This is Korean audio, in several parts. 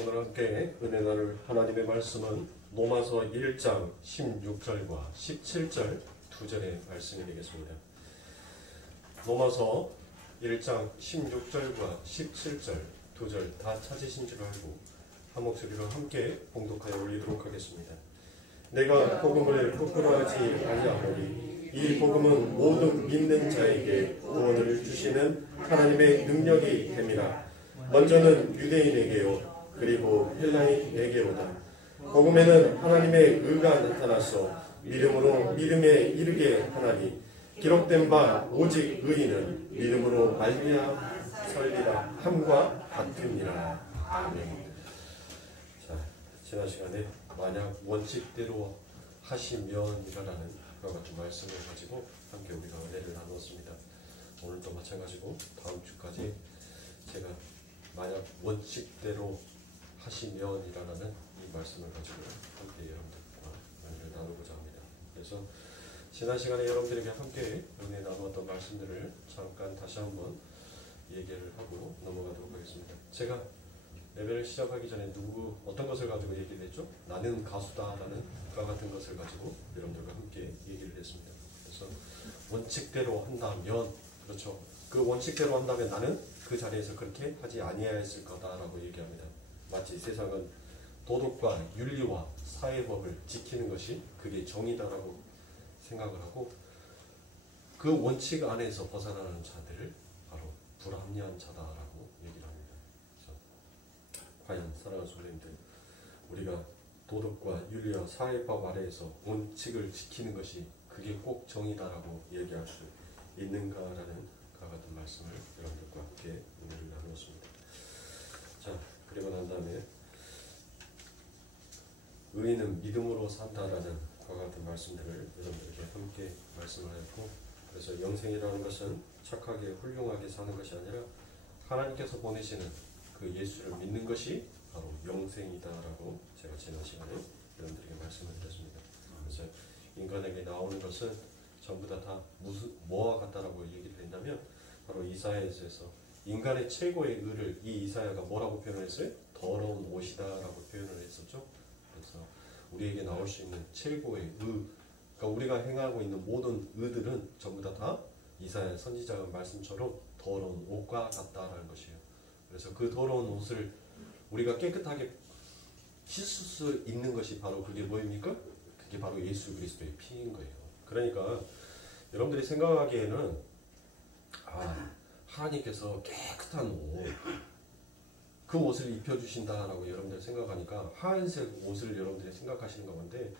오늘 함께 은혜 나눌 하나님의 말씀은 로마서 1장 16절과 17절 2절의 말씀이 되겠습니다. 로마서 1장 16절과 17절 2절 다 찾으신 줄 알고 한 목소리로 함께 봉독하여 올리도록 하겠습니다. 내가 복음을 부끄러워하지 아니하노니 이 복음은 모든 믿는 자에게 구원을 주시는 하나님의 능력이 됨이라. 먼저는 유대인에게요 그리고 헬라인에게로다. 복음에는 하나님의 의가 나타나서 믿음으로 믿음에 이르게 하나니 기록된 바 오직 의인은 믿음으로 말미암아 살리라 함과 같으니라. 아멘. 자, 지난 시간에 만약 원칙대로 하시면이라는 그와 같은 말씀을 가지고 함께 우리가 은혜를 나누었습니다. 오늘도 마찬가지고 다음 주까지 제가 만약 원칙대로 하시면이라는 이 말씀을 가지고 함께 여러분들과 은혜를 나누고자 합니다. 그래서 지난 시간에 여러분들에게 함께 은혜 나누었던 말씀들을 잠깐 다시 한번 얘기를 하고 넘어가도록 하겠습니다. 제가 예배를 시작하기 전에 어떤 것을 가지고 얘기를 했죠? 나는 가수다라는 그와 같은 것을 가지고 여러분들과 함께 얘기를 했습니다. 그래서 원칙대로 한다면, 그렇죠, 그 원칙대로 한다면 나는 그 자리에서 그렇게 하지 아니하였을 거다라고 얘기합니다. 마치 세상은 도덕과 윤리와 사회법을 지키는 것이 그게 정의다라고 생각을 하고 그 원칙 안에서 벗어나는 자들을 바로 불합리한 자다라고 얘기를 합니다. 그래서 과연 사랑하는 성도님들, 우리가 도덕과 윤리와 사회법 아래에서 원칙을 지키는 것이 그게 꼭 정의다라고 얘기할 수 있는가라는 그와 같은 말씀을 여러분들과 함께 오늘 나누었습니다. 자, 그리고 난 다음에 의인은 믿음으로 산다라는 그와 같은 말씀들을 여러분들에게 함께 말씀을 했고, 그래서 영생이라는 것은 착하게 훌륭하게 사는 것이 아니라 하나님께서 보내시는 그 예수를 믿는 것이 바로 영생이다라고 제가 지난 시간에 여러분들에게 말씀을 드렸습니다. 그래서 인간에게 나오는 것은 전부 다 뭐와 같다라고 얘기를 한다면 바로 이사야에서 인간의 최고의 의를 이 이사야가 뭐라고 표현했어요? 더러운 옷이다라고 표현을 했었죠. 그래서 우리에게 나올 수 있는 최고의 의, 그러니까 우리가 행하고 있는 모든 의들은 전부 다 이사야 선지자의 말씀처럼 더러운 옷과 같다라는 것이에요. 그래서 그 더러운 옷을 우리가 깨끗하게 씻을 수 있는 것이 바로 그게 뭐입니까? 그게 바로 예수 그리스도의 피인 거예요. 그러니까 여러분들이 생각하기에는 하나님께서 깨끗한 옷, 그 옷을 입혀주신다라고 여러분들 생각하니까 하얀색 옷을 여러분들이 생각하시는 건데,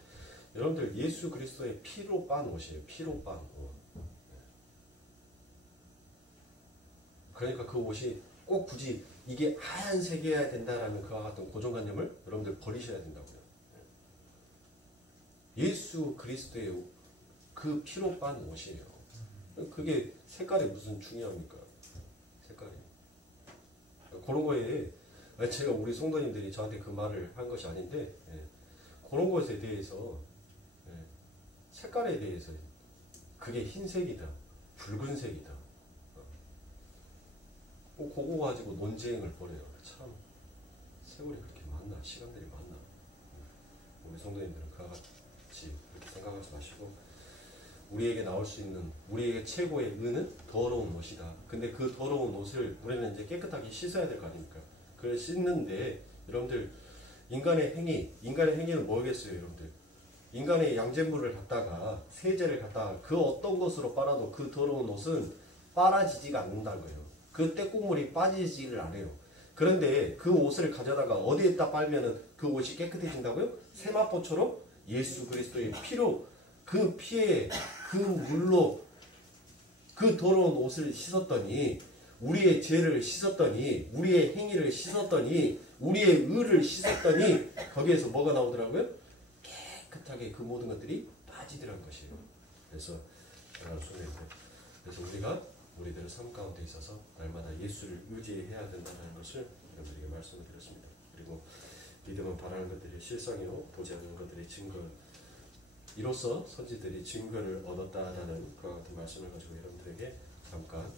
여러분들 예수 그리스도의 피로 빤 옷이에요. 피로 빤 옷. 그러니까 그 옷이 꼭 굳이 이게 하얀색이어야 된다라는 그와 같은 고정관념을 여러분들 버리셔야 된다고요. 예수 그리스도의 그 피로 빤 옷이에요. 그게 색깔이 무슨 중요합니까? 색깔이. 그런 거에 제가 우리 성도님들이 저한테 그 말을 한 것이 아닌데, 그런 것에 대해서 색깔에 대해서 그게 흰색이다, 붉은색이다, 그거 가지고 논쟁을 벌여요. 참 세월이 그렇게 많나, 시간들이 많나. 우리 성도님들은 그와 같이 그렇게 생각하지 마시고, 우리에게 나올 수 있는 우리에게 최고의 의는 더러운 옷이다. 근데 그 더러운 옷을 우리는 이제 깨끗하게 씻어야 될 거 아닙니까? 그걸 씻는데 여러분들 인간의 행위는 뭐겠어요, 여러분들? 인간의 양잿물을 갖다가 세제를 갖다가 그 어떤 것으로 빨아도 그 더러운 옷은 빨아지지가 않는다는 거예요. 그 때국물이 빠지지를 않아요. 그런데 그 옷을 가져다가 어디에다 빨면은 그 옷이 깨끗해진다고요? 세마포처럼 예수 그리스도의 피로, 그 피에 그 물로 그 더러운 옷을 씻었더니, 우리의 죄를 씻었더니, 우리의 행위를 씻었더니, 우리의 의를 씻었더니 거기에서 뭐가 나오더라고요? 깨끗하게 그 모든 것들이 빠지더라는 것이에요. 그래서 우리가 우리들의 삶 가운데 있어서 날마다 예수를 의지해야 된다는 것을 여러분들에게 말씀을 드렸습니다. 그리고 믿음은 바라는 것들이 실상이요 보지 않는 것들이 증거, 이로써 선지들이 증거를 얻었다라는 그와 같은 말씀을 가지고 여러분들에게 잠깐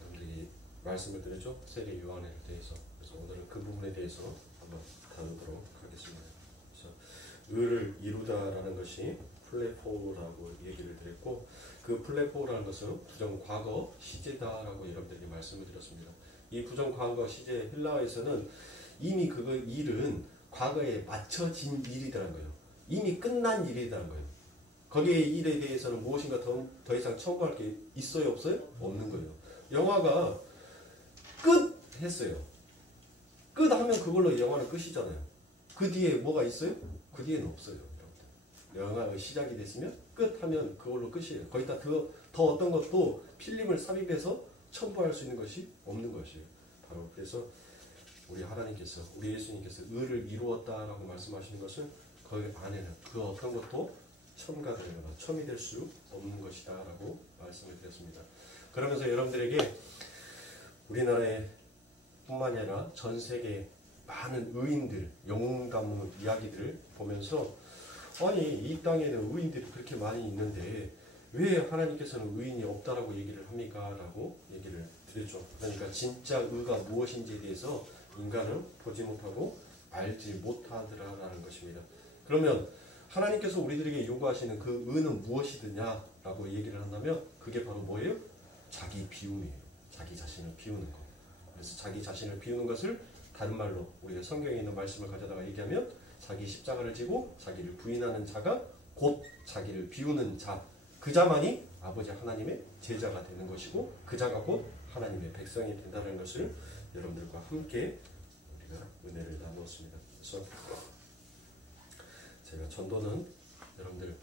여러분들이 말씀을 드렸죠. 세례 요한에 대해서. 그래서 오늘은 그 부분에 부분에 대해서 한번 다루도록 하겠습니다. 그래서 의를 이루다라는 것이 플레포라고 얘기를 드렸고, 그 플레포라는 것은 부정과거 시제다라고 여러분들이 말씀을 드렸습니다. 이 부정과거 시제 헬라어에서는 이미 그 일은 과거에 맞춰진 일이라는 거예요. 이미 끝난 일이라는 거예요. 거기에 일에 대해서는 무엇인가 더 이상 첨부할 게 있어요, 없어요? 없는 거예요. 영화가 끝 했어요. 끝 하면 그걸로 영화는 끝이잖아요. 그 뒤에 뭐가 있어요? 그 뒤에는 없어요. 영화가 시작이 됐으면 끝 하면 그걸로 끝이에요. 거기다 더 어떤 것도 필름을 삽입해서 첨부할 수 있는 것이 없는 것이에요. 바로 그래서 우리 하나님께서, 우리 예수님께서 의를 이루었다라고 말씀하시는 것은 그 안에는 그 어떤 것도 첨가되거나 첨이 될 수 없는 것이다 라고 말씀을 드렸습니다. 그러면서 여러분들에게 우리나라에 뿐만이 아니라 전 세계 많은 의인들, 영웅 가문 이야기들을 보면서 아니 이 땅에는 의인들이 그렇게 많이 있는데 왜 하나님께서는 의인이 없다라고 얘기를 합니까? 라고 얘기를 드렸죠. 그러니까 진짜 의가 무엇인지에 대해서 인간은 보지 못하고 알지 못하더라라는 것입니다. 그러면 하나님께서 우리들에게 요구하시는 그 의는 무엇이드냐라고 얘기를 한다면 그게 바로 뭐예요? 자기 비움이에요. 자기 자신을 비우는 거. 그래서 자기 자신을 비우는 것을 다른 말로 우리가 성경에 있는 말씀을 가져다가 얘기하면 자기 십자가를 지고 자기를 부인하는 자가 곧 자기를 비우는 자, 그 자만이 아버지 하나님의 제자가 되는 것이고 그 자가 곧 하나님의 백성이 된다는 것을 여러분들과 함께 우리가 은혜를 나누었습니다. 그래서 제가 전도는 여러분들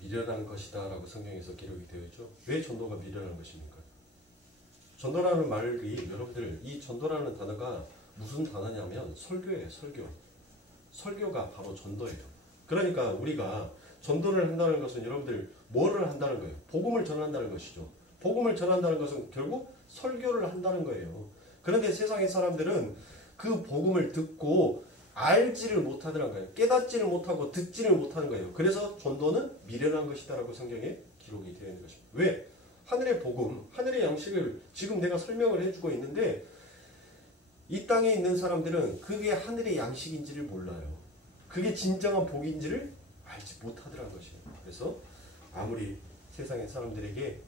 미련한 것이다 라고 성경에서 기록이 되어 있죠. 왜 전도가 미련한 것입니까? 전도라는 말이 여러분들 이 전도라는 단어가 무슨 단어냐면 설교예요. 설교가 바로 전도예요. 그러니까 우리가 전도를 한다는 것은 여러분들 뭐를 한다는 거예요? 복음을 전한다는 것이죠. 복음을 전한다는 것은 결국 설교를 한다는 거예요. 그런데 세상의 사람들은 그 복음을 듣고 알지를 못하더란 거예요. 깨닫지를 못하고 듣지를 못하는 거예요. 그래서 전도는 미련한 것이다라고 성경에 기록이 되어 있는 것입니다. 왜? 하늘의 복음, 하늘의 양식을 지금 내가 설명을 해주고 있는데 이 땅에 있는 사람들은 그게 하늘의 양식인지를 몰라요. 그게 진정한 복인지를 알지 못하더란 것이에요. 그래서 아무리 세상의 사람들에게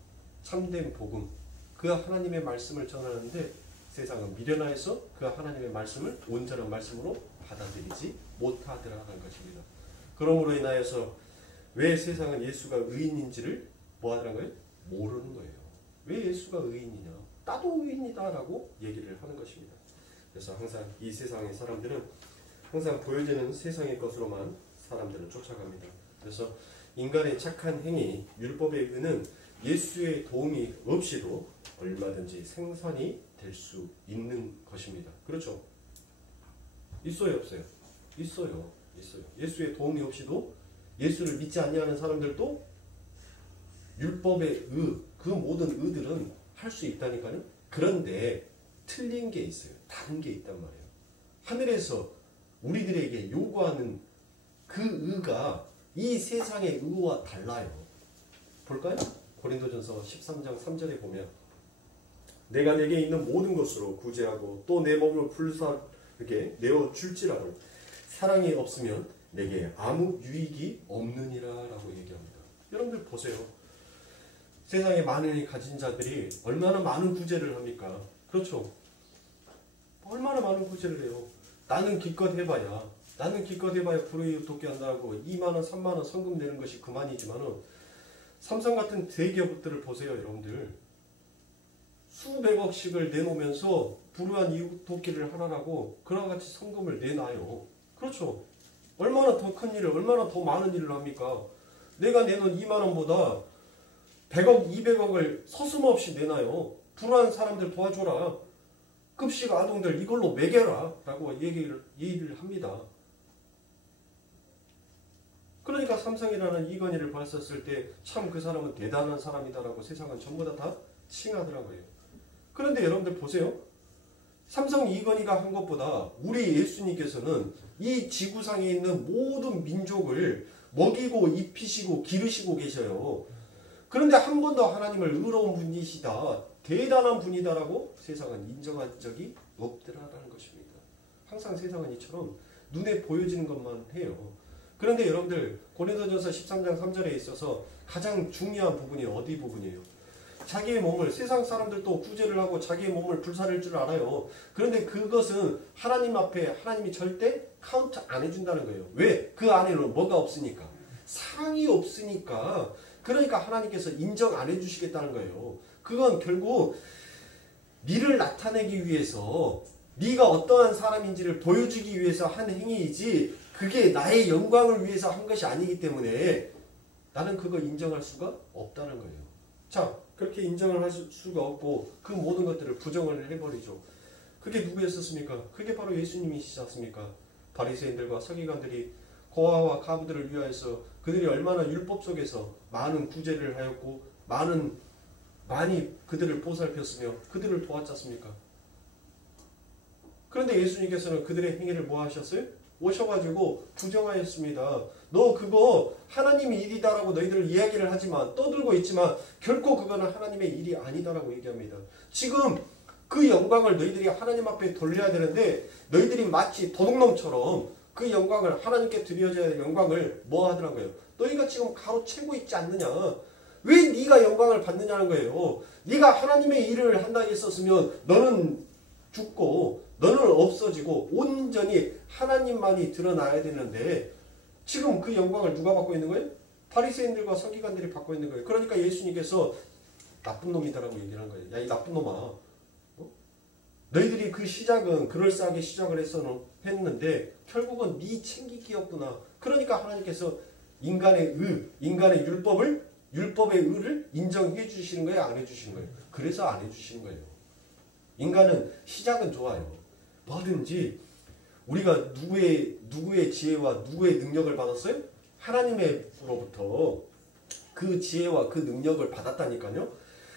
참된 복음, 그 하나님의 말씀을 전하는데 세상은 미련하여서 그 하나님의 말씀을 온전한 말씀으로 받아들이지 못하더라는 것입니다. 그러므로 인하여서 왜 세상은 예수가 의인인지를 뭐하더란 거예요? 모르는 거예요. 왜 예수가 의인이냐? 나도 의인이다라고 얘기를 하는 것입니다. 그래서 항상 이 세상의 사람들은 항상 보여지는 세상의 것으로만 사람들을 쫓아갑니다. 그래서 인간의 착한 행위, 율법의 의는 예수의 도움이 없이도 얼마든지 생산이 될 수 있는 것입니다. 그렇죠? 있어요, 없어요? 있어요. 예수의 도움이 없이도 예수를 믿지 않냐는 사람들도 율법의 의, 그 모든 의들은 할 수 있다니까요. 그런데 틀린 게 있어요. 다른 게 있단 말이에요. 하늘에서 우리들에게 요구하는 그 의가 이 세상의 의와 달라요. 볼까요? 고린도전서 13장 3절에 보면 내가 내게 있는 모든 것으로 구제하고 또 내 몸을 불사르게 내어줄지라도 사랑이 없으면 내게 아무 유익이 없느니라 라고 얘기합니다. 여러분들 보세요. 세상에 많은 가진 자들이 얼마나 많은 구제를 합니까? 그렇죠? 얼마나 많은 구제를 해요. 나는 기껏 해봐야 불의웃돕게 한다고 2만원 3만원 성금 내는 것이 그만이지만은 삼성 같은 대기업들을 보세요. 여러분들 수백억씩을 내놓으면서 불우한 이웃 돕기를 하라고 그와 같이 성금을 내놔요. 그렇죠? 얼마나 더 큰 일을, 얼마나 더 많은 일을 합니까? 내가 내놓은 2만원보다 100억, 200억을 서슴없이 내놔요. 불우한 사람들 도와줘라. 급식 아동들 이걸로 먹여라 라고 얘기를 합니다. 그러니까 삼성이라는 이건희를 봤었을 때 참 그 사람은 대단한 사람이다라고 세상은 전부 다 칭하더라고요. 그런데 여러분들 보세요. 삼성 이건희가 한 것보다 우리 예수님께서는 이 지구상에 있는 모든 민족을 먹이고 입히시고 기르시고 계셔요. 그런데 한 번도 하나님을 의로운 분이시다, 대단한 분이다라고 세상은 인정한 적이 없더라라는 것입니다. 항상 세상은 이처럼 눈에 보여지는 것만 해요. 그런데 여러분들 고린도전서 13장 3절에 있어서 가장 중요한 부분이 어디 부분이에요? 자기의 몸을 세상 사람들도 구제를 하고 자기의 몸을 불살릴 줄 알아요. 그런데 그것은 하나님 앞에 하나님이 절대 카운트 안 해준다는 거예요. 왜? 그 안에는 뭐가 없으니까. 사랑이 없으니까. 그러니까 하나님께서 인정 안 해주시겠다는 거예요. 그건 결국 니를 나타내기 위해서 네가 어떠한 사람인지를 보여주기 위해서 한 행위이지 그게 나의 영광을 위해서 한 것이 아니기 때문에 나는 그거 인정할 수가 없다는 거예요. 자, 그렇게 인정을 할 수가 없고 그 모든 것들을 부정을 해버리죠. 그게 누구였었습니까? 그게 바로 예수님이시지 않습니까? 바리새인들과 서기관들이 고아와 가부들을 위하여서 그들이 얼마나 율법 속에서 많은 구제를 하였고 많이 그들을 보살폈으며 그들을 도왔지 않습니까? 그런데 예수님께서는 그들의 행위를 뭐 하셨어요? 오셔가지고 부정하였습니다. 너 그거 하나님의 일이다라고 너희들 이야기를 하지만 떠들고 있지만 결코 그거는 하나님의 일이 아니다라고 얘기합니다. 지금 그 영광을 너희들이 하나님 앞에 돌려야 되는데 너희들이 마치 도둑놈처럼 그 영광을 하나님께 드려져야 할 영광을 뭐 하더라고요? 너희가 지금 가로채고 있지 않느냐? 왜 네가 영광을 받느냐는 거예요. 네가 하나님의 일을 한다 했었으면 너는 죽고 너는 없어지고 온전히 하나님만이 드러나야 되는데 지금 그 영광을 누가 받고 있는 거예요? 바리새인들과 서기관들이 받고 있는 거예요. 그러니까 예수님께서 나쁜 놈이다라고 얘기를 한 거예요. 야, 이 나쁜 놈아. 너희들이 그 시작은 그럴싸하게 시작을 했는데 결국은 네 챙기기였구나. 그러니까 하나님께서 인간의 율법의 의를 인정해 주시는 거예요? 안 해주시는 거예요? 그래서 안 해주시는 거예요. 인간은 시작은 좋아요. 뭐든지 우리가 누구의 지혜와 누구의 능력을 받았어요? 하나님으로부터 그 지혜와 그 능력을 받았다니까요.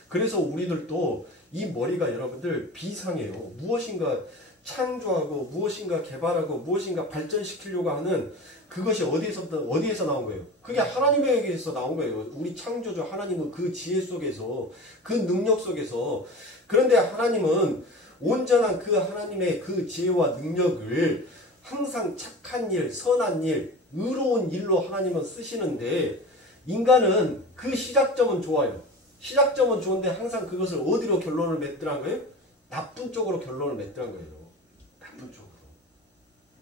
그래서 우리들도 이 머리가 여러분들 비상해요. 무엇인가 창조하고 무엇인가 개발하고 무엇인가 발전시키려고 하는 그것이 어디에서 나온 거예요? 그게 하나님에게서 나온 거예요. 우리 창조주 하나님은 그 지혜 속에서 그 능력 속에서 그런데 하나님은 온전한 그 하나님의 그 지혜와 능력을 항상 착한 일, 선한 일, 의로운 일로 하나님은 쓰시는데 인간은 그 시작점은 좋아요. 시작점은 좋은데 항상 그것을 어디로 결론을 맺더란 거예요? 나쁜 쪽으로 결론을 맺더란 거예요. 나쁜 쪽으로.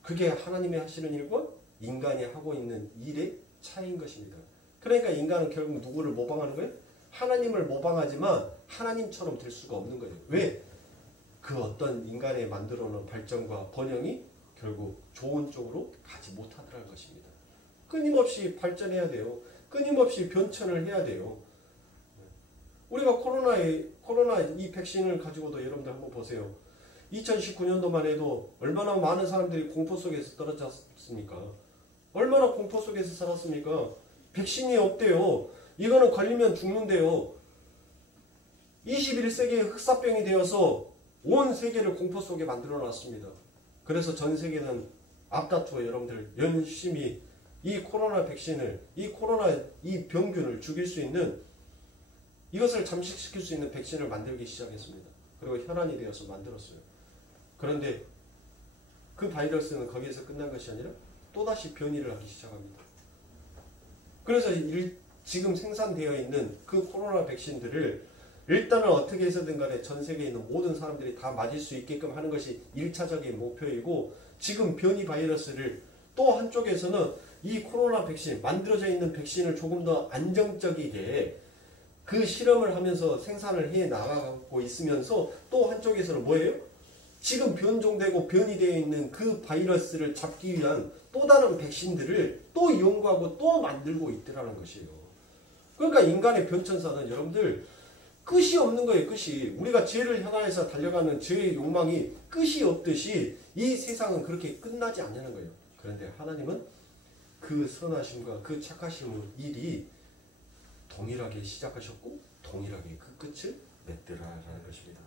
그게 하나님이 하시는 일과 인간이 하고 있는 일의 차이인 것입니다. 그러니까 인간은 결국 누구를 모방하는 거예요? 하나님을 모방하지만 하나님처럼 될 수가 없는 거예요. 왜? 그 어떤 인간의 만들어 놓은 발전과 번영이 결국 좋은 쪽으로 가지 못하더라는 것입니다. 끊임없이 발전해야 돼요. 끊임없이 변천을 해야 돼요. 우리가 코로나 이 백신을 가지고도 여러분들 한번 보세요. 2019년도만 해도 얼마나 많은 사람들이 공포 속에서 떨어졌습니까? 얼마나 공포 속에서 살았습니까? 백신이 없대요. 이거는 걸리면 죽는데요. 21세기의 흑사병이 되어서 온 세계를 공포 속에 만들어 놨습니다. 그래서 전 세계는 앞다투어 여러분들 열심히 이 코로나 백신을, 이 병균을 죽일 수 있는 이것을 잠식시킬 수 있는 백신을 만들기 시작했습니다. 그리고 혈안이 되어서 만들었어요. 그런데 그 바이러스는 거기에서 끝난 것이 아니라 또다시 변이를 하기 시작합니다. 그래서 지금 생산되어 있는 그 코로나 백신들을 일단은 어떻게 해서든 간에 전 세계에 있는 모든 사람들이 다 맞을 수 있게끔 하는 것이 1차적인 목표이고 지금 변이 바이러스를 또 한쪽에서는 이 코로나 백신, 만들어져 있는 백신을 조금 더 안정적이게 그 실험을 하면서 생산을 해 나가고 있으면서 또 한쪽에서는 뭐예요? 지금 변종되고 변이되어 있는 그 바이러스를 잡기 위한 또 다른 백신들을 또 연구하고 또 만들고 있더라는 것이에요. 그러니까 인간의 변천사는 여러분들 끝이 없는 거예요. 끝이. 우리가 죄를 향해서 달려가는 죄의 욕망이 끝이 없듯이 이 세상은 그렇게 끝나지 않는 거예요. 그런데 하나님은 그 선하심과 그 착하심의 일이 동일하게 시작하셨고 동일하게 그 끝을 맺더라라는 것입니다.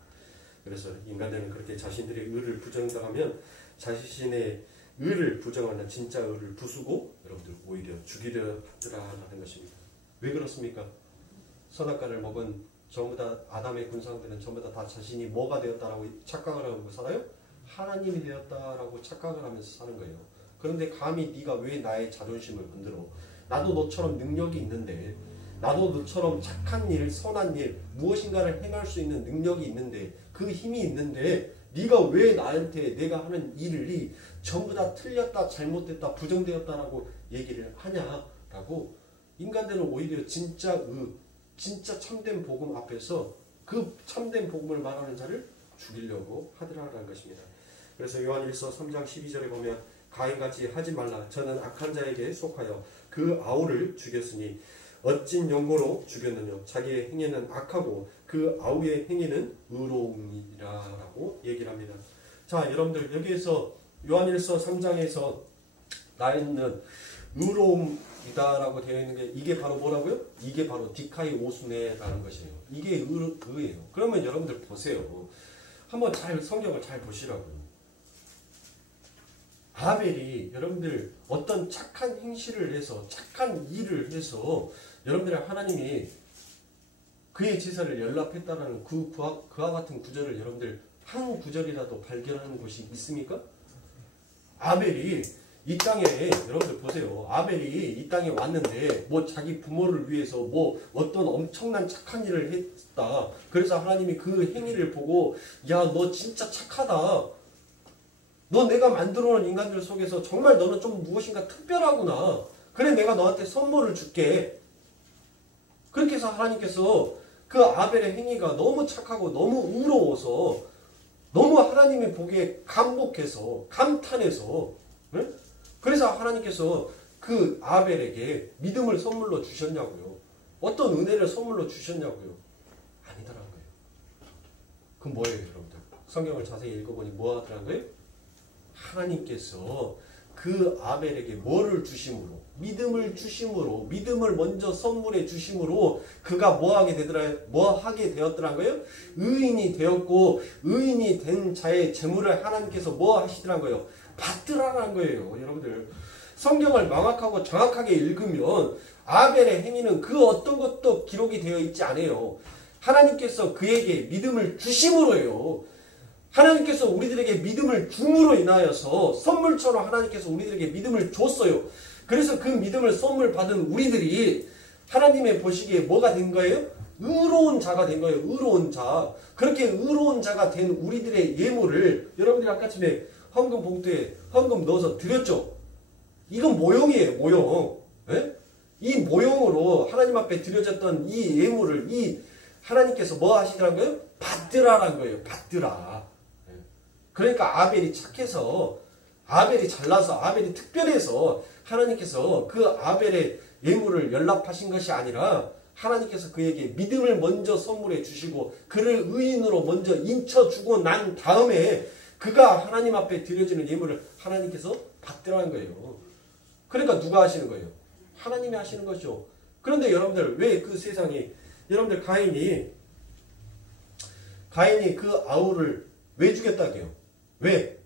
그래서 인간들은 그렇게 자신들의 의를 부정하면 자신의 의를 부정하는 진짜 의를 부수고 여러분들 오히려 죽이려 하더라라는 것입니다. 왜 그렇습니까? 선악과를 먹은 전부 다 아담의 군상들은 전부 다 자신이 뭐가 되었다라고 착각을 하고 살아요? 하나님이 되었다라고 착각을 하면서 사는 거예요. 그런데 감히 네가 왜 나의 자존심을 건드려? 나도 너처럼 능력이 있는데, 나도 너처럼 착한 일, 선한 일, 무엇인가를 행할 수 있는 능력이 있는데, 그 힘이 있는데 네가 왜 나한테 내가 하는 일이 전부 다 틀렸다, 잘못됐다, 부정되었다라고 얘기를 하냐라고 인간들은 오히려 진짜 참된 복음 앞에서 그 참된 복음을 말하는 자를 죽이려고 하더라라는 것입니다. 그래서 요한일서 3장 12절에 보면 가인같이 하지 말라. 저는 악한 자에게 속하여 그 아우를 죽였으니 어찐 연고로 죽였느냐. 자기의 행위는 악하고 그 아우의 행위는 의로움이라라고 얘기를 합니다. 자, 여러분들 여기에서 요한일서 3장에서 나는 의로움이다라고 되어 있는 게 이게 바로 뭐라고요? 이게 바로 디카이 오순네라는 것이에요. 이게 의예요. 그러면 여러분들 보세요. 한번 잘 성경을 잘 보시라고요. 아벨이 여러분들 어떤 착한 행실을 해서 착한 일을 해서 여러분들 하나님이 그의 제사를 연락했다라는 그와 같은 구절을 여러분들 한 구절이라도 발견하는 곳이 있습니까? 아벨이 이 땅에 여러분들 보세요. 아벨이 이 땅에 왔는데 뭐 자기 부모를 위해서 뭐 어떤 엄청난 착한 일을 했다. 그래서 하나님이 그 행위를 보고 야, 너 진짜 착하다. 너 내가 만들어 놓은 인간들 속에서 정말 너는 좀 무엇인가 특별하구나. 그래, 내가 너한테 선물을 줄게. 그렇게 해서 하나님께서 그 아벨의 행위가 너무 착하고 너무 의로워서 너무 하나님이 보기에 감복해서 감탄해서, 네? 그래서 하나님께서 그 아벨에게 믿음을 선물로 주셨냐고요. 어떤 은혜를 선물로 주셨냐고요. 아니더라는 거예요. 그럼 뭐예요, 여러분들? 성경을 자세히 읽어보니 뭐 하더라는 거예요? 하나님께서 그 아벨에게 뭐를 주심으로, 믿음을 주심으로, 믿음을 먼저 선물해 주심으로 그가 뭐 하게 되었더란 거예요? 의인이 되었고, 의인이 된 자의 재물을 하나님께서 뭐 하시더란 거예요? 받더라는 거예요. 여러분들 성경을 명확하고 정확하게 읽으면 아벨의 행위는 그 어떤 것도 기록이 되어 있지 않아요. 하나님께서 그에게 믿음을 주심으로요. 하나님께서 우리들에게 믿음을 줌으로 인하여서 선물처럼 하나님께서 우리들에게 믿음을 줬어요. 그래서 그 믿음을 선물 받은 우리들이 하나님의 보시기에 뭐가 된 거예요? 의로운 자가 된 거예요. 의로운 자. 그렇게 의로운 자가 된 우리들의 예물을 여러분들이 아까 전에 헌금 봉투에 헌금 넣어서 드렸죠. 이건 모형이에요. 모형. 네? 이 모형으로 하나님 앞에 드려졌던 이 예물을 이 하나님께서 뭐 하시더란 거예요? 받으라란 거예요. 받으라. 그러니까 아벨이 착해서, 아벨이 잘나서, 아벨이 특별해서 하나님께서 그 아벨의 예물을 연락하신 것이 아니라 하나님께서 그에게 믿음을 먼저 선물해 주시고 그를 의인으로 먼저 인쳐주고 난 다음에 그가 하나님 앞에 드려지는 예물을 하나님께서 받더라는 거예요. 그러니까 누가 하시는 거예요? 하나님이 하시는 거죠. 그런데 여러분들 왜 그 세상이, 여러분들 가인이 그 아우를 왜 죽였다고요? 왜?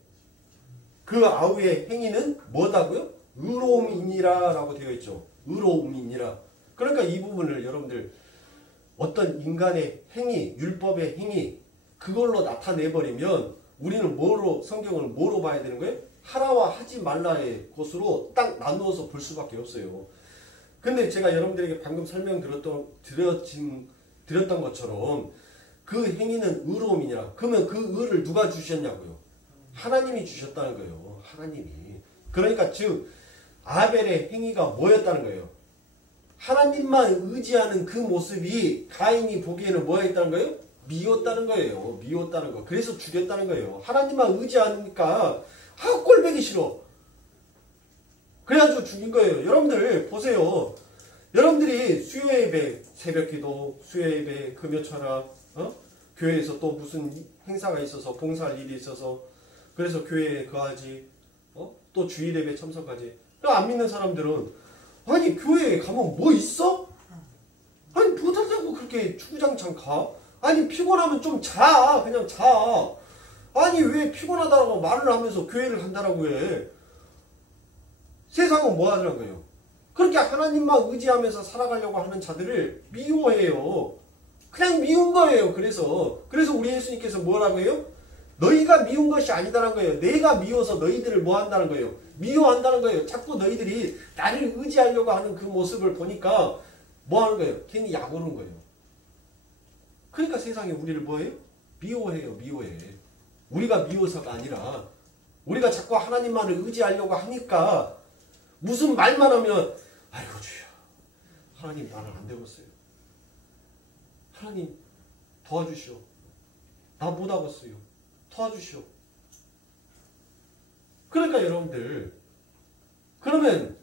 그 아우의 행위는 뭐다고요? 의로움이니라 라고 되어 있죠. 의로움이니라. 그러니까 이 부분을 여러분들 어떤 인간의 행위, 율법의 행위 그걸로 나타내버리면 우리는 성경을 뭐로 봐야 되는 거예요? 하라와 하지 말라의 것으로 딱 나누어서 볼 수밖에 없어요. 근데 제가 여러분들에게 방금 드렸던 것처럼 그 행위는 의로움이니라. 그러면 그 의를 누가 주셨냐고요? 하나님이 주셨다는 거예요. 하나님이. 그러니까 즉 아벨의 행위가 뭐였다는 거예요? 하나님만 의지하는 그 모습이 가인이 보기에는 뭐였다는 거예요? 미웠다는 거예요. 미웠다는 거. 그래서 죽였다는 거예요. 하나님만 의지하니까 꼴보기 싫어. 그래가지고 죽인 거예요. 여러분들 보세요. 여러분들이 수요예배, 새벽기도, 수요예배, 금요철학, 교회에서 또 무슨 행사가 있어서 봉사할 일이 있어서 그래서 교회에 가야지, 또 주일예배 참석하지. 안 믿는 사람들은 아니 교회에 가면 뭐 있어? 아니 못한다고 그렇게 주구장창 가? 아니 피곤하면 좀 자. 그냥 자. 아니 왜 피곤하다고 말을 하면서 교회를 간다라고 해? 세상은 뭐 하더라고요? 그렇게 하나님만 의지하면서 살아가려고 하는 자들을 미워해요. 그냥 미운 거예요. 그래서 우리 예수님께서 뭐라고 해요? 너희가 미운 것이 아니다라는 거예요. 내가 미워서 너희들을 뭐 한다는 거예요? 미워한다는 거예요. 자꾸 너희들이 나를 의지하려고 하는 그 모습을 보니까 뭐 하는 거예요? 괜히 약 오는 거예요. 그러니까 세상이 우리를 뭐해요? 미워해요. 미워해. 우리가 미워서가 아니라 우리가 자꾸 하나님만을 의지하려고 하니까 무슨 말만 하면 아이고 주여 하나님 나는 안 되겠어요. 하나님 도와주시오. 나 못하겠어요. 도와주시오. 그러니까 여러분들 그러면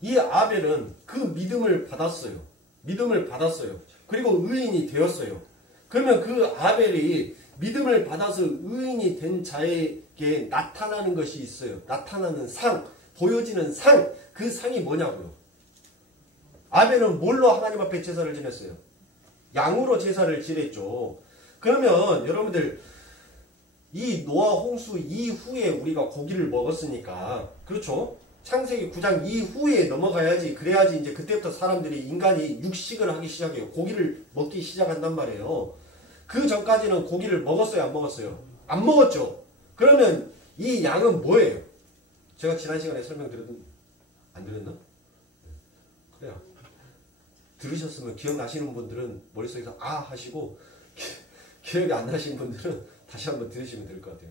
이 아벨은 그 믿음을 받았어요. 믿음을 받았어요. 그리고 의인이 되었어요. 그러면 그 아벨이 믿음을 받아서 의인이 된 자에게 나타나는 것이 있어요. 나타나는 상, 보여지는 상, 그 상이 뭐냐고요. 아벨은 뭘로 하나님 앞에 제사를 지냈어요? 양으로 제사를 지냈죠. 그러면 여러분들 이 노아 홍수 이후에 우리가 고기를 먹었으니까 그렇죠? 창세기 9장 이후에 넘어가야지 그래야지 이제 그때부터 사람들이 인간이 육식을 하기 시작해요. 고기를 먹기 시작한단 말이에요. 그 전까지는 고기를 먹었어요? 안 먹었어요? 안 먹었죠. 그러면 이 양은 뭐예요? 제가 지난 시간에 안 들었나? 그래요. 들으셨으면 기억나시는 분들은 머릿속에서 아 하시고 기억이 안 나시는 분들은 다시 한번 들으시면 될 것 같아요.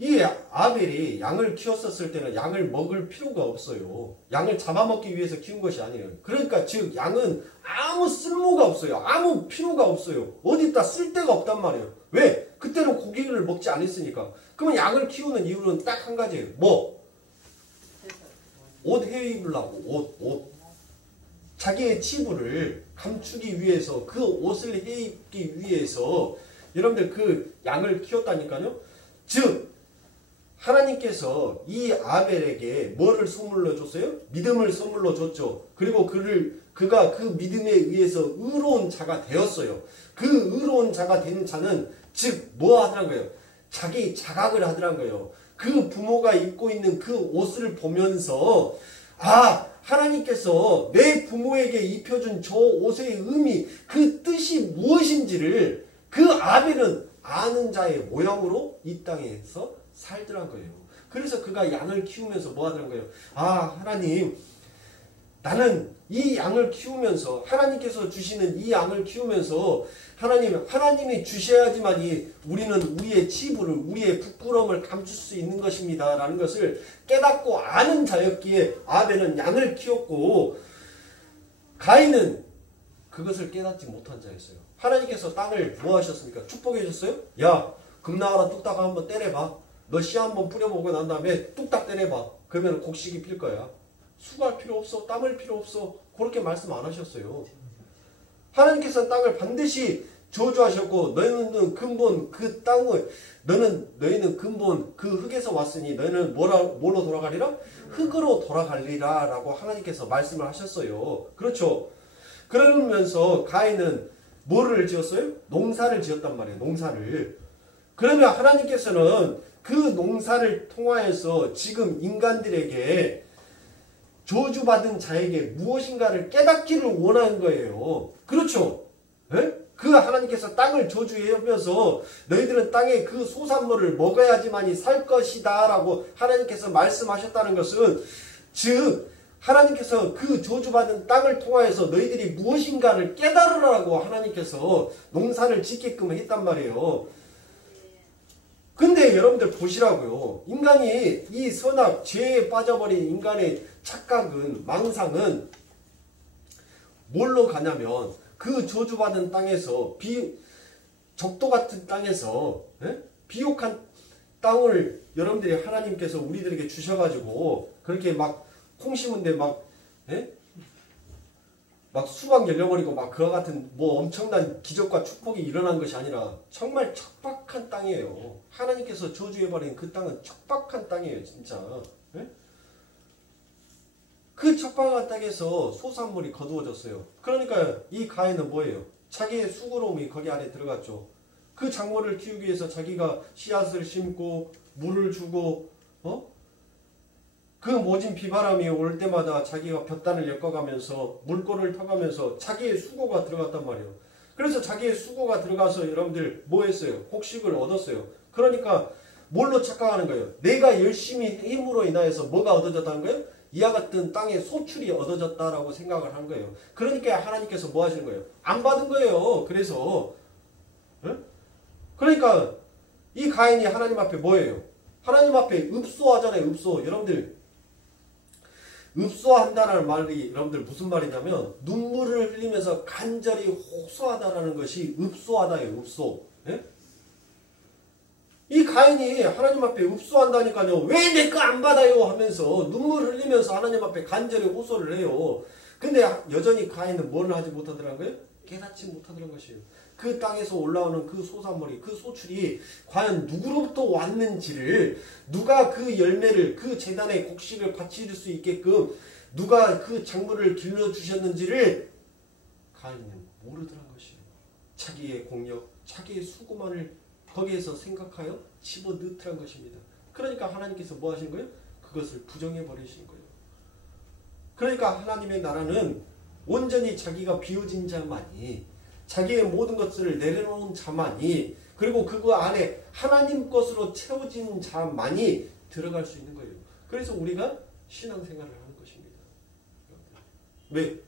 이 아벨이 양을 키웠었을 때는 양을 먹을 필요가 없어요. 양을 잡아먹기 위해서 키운 것이 아니에요. 그러니까 즉 양은 아무 쓸모가 없어요. 아무 필요가 없어요. 어디다 쓸 데가 없단 말이에요. 왜? 그때는 고기를 먹지 않았으니까. 그러면 양을 키우는 이유는 딱 한 가지예요. 뭐? 옷 해입으려고. 옷. 자기의 치부를 감추기 위해서 그 옷을 해입기 위해서 여러분들 그 양을 키웠다니까요. 즉 하나님께서 이 아벨에게 뭐를 선물로 줬어요? 믿음을 선물로 줬죠. 그리고 그가 그 믿음에 의해서 의로운 자가 되었어요. 그 의로운 자가 된 자는 즉 뭐 하더란 거예요? 자기 자각을 하더란 거예요. 그 부모가 입고 있는 그 옷을 보면서 아 하나님께서 내 부모에게 입혀준 저 옷의 의미 그 뜻이 무엇인지를 그 아벨은 아는 자의 모양으로 이 땅에서 살더란 거예요. 그래서 그가 양을 키우면서 뭐 하더란 거예요? 아 하나님 나는 이 양을 키우면서 하나님께서 주시는 이 양을 키우면서 하나님이 주셔야지만이 우리는 우리의 치부를 우리의 부끄러움을 감출 수 있는 것입니다 라는 것을 깨닫고 아는 자였기에 아벨은 양을 키웠고 가인은 그것을 깨닫지 못한 자였어요. 하나님께서 땅을 뭐 하셨습니까? 축복해 주셨어요? 야 금나와라 뚝딱 한번 때려봐. 너 씨 한번 뿌려보고 난 다음에 뚝딱 때려봐. 그러면 곡식이 필 거야. 수고할 필요 없어. 땀을 필요 없어. 그렇게 말씀 안 하셨어요. 하나님께서 땅을 반드시 저주하셨고 너희는 근본 그 땅을 너희는 근본 그 흙에서 왔으니 너희는 뭘로 돌아가리라? 흙으로 돌아가리라 라고 하나님께서 말씀을 하셨어요. 그렇죠. 그러면서 가인은 뭐를 지었어요? 농사를 지었단 말이에요. 농사를. 그러면 하나님께서는 그 농사를 통하여서 지금 인간들에게 저주받은 자에게 무엇인가를 깨닫기를 원하는 거예요. 그렇죠? 에? 그 하나님께서 땅을 저주하면서 너희들은 땅의 그 소산물을 먹어야지만이 살 것이다 라고 하나님께서 말씀하셨다는 것은 즉 하나님께서 그 저주받은 땅을 통하여서 너희들이 무엇인가를 깨달으라고 하나님께서 농사를 짓게끔 했단 말이에요. 근데 여러분들 보시라고요. 인간이 이 선악, 죄에 빠져버린 인간의 착각은, 망상은 뭘로 가냐면 그 저주받은 땅에서 적도 같은 땅에서 비옥한 땅을 여러분들이 하나님께서 우리들에게 주셔가지고 그렇게 막 콩 심은데 막 수박 열려버리고 막 그와 같은 뭐 엄청난 기적과 축복이 일어난 것이 아니라 정말 척박한 땅이에요. 하나님께서 저주해버린 그 땅은 척박한 땅이에요. 진짜. 그 척박한 땅에서 소산물이 거두어졌어요. 그러니까 이 가인은 뭐예요? 자기의 수고로움이 거기 안에 들어갔죠. 그 작물을 키우기 위해서 자기가 씨앗을 심고 물을 주고 그 모진 비바람이 올 때마다 자기가 볕단을 엮어가면서 물꼬를 터가면서 자기의 수고가 들어갔단 말이에요. 그래서 자기의 수고가 들어가서 여러분들 뭐 했어요? 곡식을 얻었어요. 그러니까 뭘로 착각하는 거예요? 내가 열심히 힘으로 인하여서 뭐가 얻어졌다는 거예요? 이와 같은 땅의 소출이 얻어졌다라고 생각을 한 거예요. 그러니까 하나님께서 뭐 하시는 거예요? 안 받은 거예요. 그래서 그러니까 이 가인이 하나님 앞에 뭐예요? 하나님 앞에 읍소하잖아요. 읍소. 여러분들 읍소한다라는 말이 여러분들 무슨 말이냐면 눈물을 흘리면서 간절히 호소하다라는 것이 읍소하다예요. 읍소. 예? 이 가인이 하나님 앞에 읍소한다니까요. 왜 내 거 안 받아요? 하면서 눈물 흘리면서 하나님 앞에 간절히 호소를 해요. 근데 여전히 가인은 뭘 하지 못하더라고요? 깨닫지 못하더란 것이에요. 그 땅에서 올라오는 그 소산물이, 그 소출이 과연 누구로부터 왔는지를, 누가 그 열매를, 그 제단의 곡식을 바칠 수 있게끔 누가 그 작물을 길러주셨는지를 가인은 모르더란 것이에요. 자기의 공력, 자기의 수고만을 거기에서 생각하여 집어넣더란 것입니다. 그러니까 하나님께서 뭐 하신 거예요? 그것을 부정해 버리신 거예요. 그러니까 하나님의 나라는 온전히 자기가 비워진 자만이, 자기의 모든 것을 내려놓은 자만이, 그리고 그 안에 하나님 것으로 채워진 자만이 들어갈 수 있는 거예요. 그래서 우리가 신앙생활을 하는 것입니다. 왜?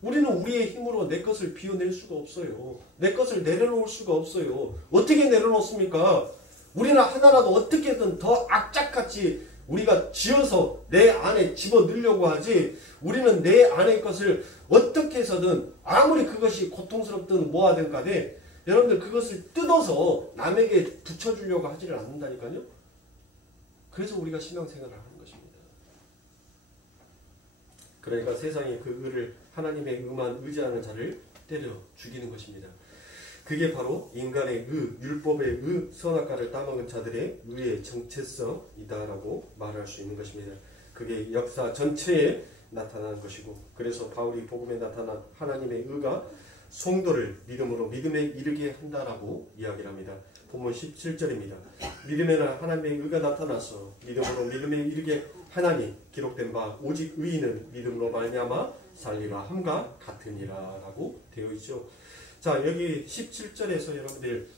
우리는 우리의 힘으로 내 것을 비워낼 수가 없어요. 내 것을 내려놓을 수가 없어요. 어떻게 내려놓습니까? 우리는 하나라도 어떻게든 더 악착같이 우리가 지어서 내 안에 집어넣으려고 하지, 우리는 내 안의 것을 어떻게 해서든 아무리 그것이 고통스럽든 뭐하든 간에 여러분들 그것을 뜯어서 남에게 붙여주려고 하지를 않는다니까요. 그래서 우리가 신앙생활을 하는 것입니다. 그러니까 세상이 그 의를, 하나님의 의만 의지하는 자를 때려 죽이는 것입니다. 그게 바로 인간의 의, 율법의 의, 선악과를 따먹은 자들의 의의 정체성이다라고 말할 수 있는 것입니다. 그게 역사 전체에 나타나는 것이고, 그래서 바울이 복음에 나타난 하나님의 의가 성도를 믿음으로 믿음에 이르게 한다라고 이야기를 합니다. 본문 17절입니다. 믿음에는 하나님의 의가 나타나서 믿음으로 믿음에 이르게 하나니 기록된 바 오직 의인은 믿음으로 말미암아 살리라 함과 같으니라 라고 되어 있죠. 자, 여기 17절에서 여러분들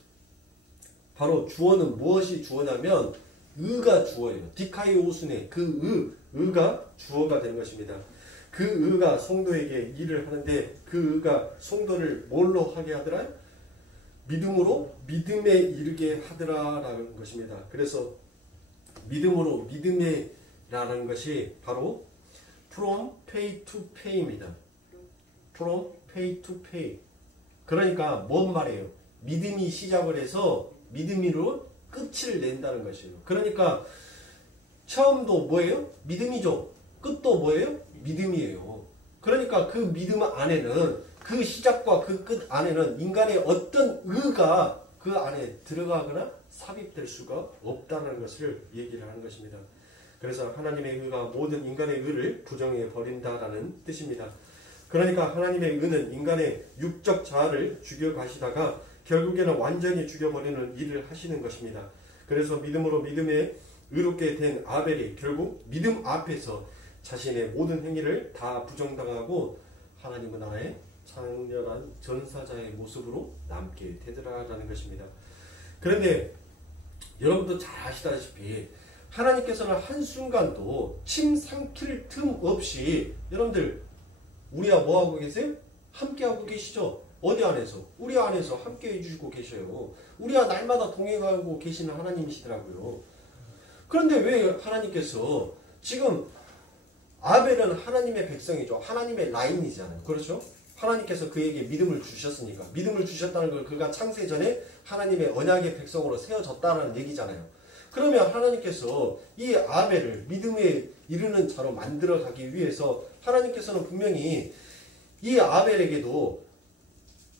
바로 주어는 무엇이 주어냐면 의가 주어예요. 디카이오스네, 그 의가 주어가 되는 것입니다. 그 의가 성도에게 일을 하는데 그 의가 성도를 뭘로 하게 하더라? 믿음으로 믿음에 이르게 하더라라는 것입니다. 그래서 믿음으로 믿음에 라는 것이 바로 from pay to pay입니다. from pay to pay. 그러니까 뭔 말이에요? 믿음이 시작을 해서 믿음으로 끝을 낸다는 것이에요. 그러니까 처음도 뭐예요? 믿음이죠. 끝도 뭐예요? 믿음이에요. 그러니까 그 믿음 안에는, 그 시작과 그 끝 안에는 인간의 어떤 의가 그 안에 들어가거나 삽입될 수가 없다는 것을 얘기를 하는 것입니다. 그래서 하나님의 의가 모든 인간의 의를 부정해 버린다라는 뜻입니다. 그러니까 하나님의 의는 인간의 육적 자아를 죽여가시다가 결국에는 완전히 죽여버리는 일을 하시는 것입니다. 그래서 믿음으로 믿음에 의롭게 된 아벨이 결국 믿음 앞에서 자신의 모든 행위를 다 부정당하고 하나님의 나라에 창렬한 전사자의 모습으로 남게 되더라라는 것입니다. 그런데 여러분도 잘 아시다시피 하나님께서는 한순간도 침 삼킬 틈 없이 여러분들 우리와 뭐하고 계세요? 함께하고 계시죠? 어디 안에서? 우리 안에서 함께 해주시고 계셔요. 우리와 날마다 동행하고 계시는 하나님이시더라고요. 그런데 왜 하나님께서 지금 아벨은 하나님의 백성이죠. 하나님의 라인이잖아요. 그렇죠? 하나님께서 그에게 믿음을 주셨으니까. 믿음을 주셨다는 걸 그가 창세 전에 하나님의 언약의 백성으로 세워졌다는 얘기잖아요. 그러면 하나님께서 이 아벨을 믿음에 이르는 자로 만들어가기 위해서 하나님께서는 분명히 이 아벨에게도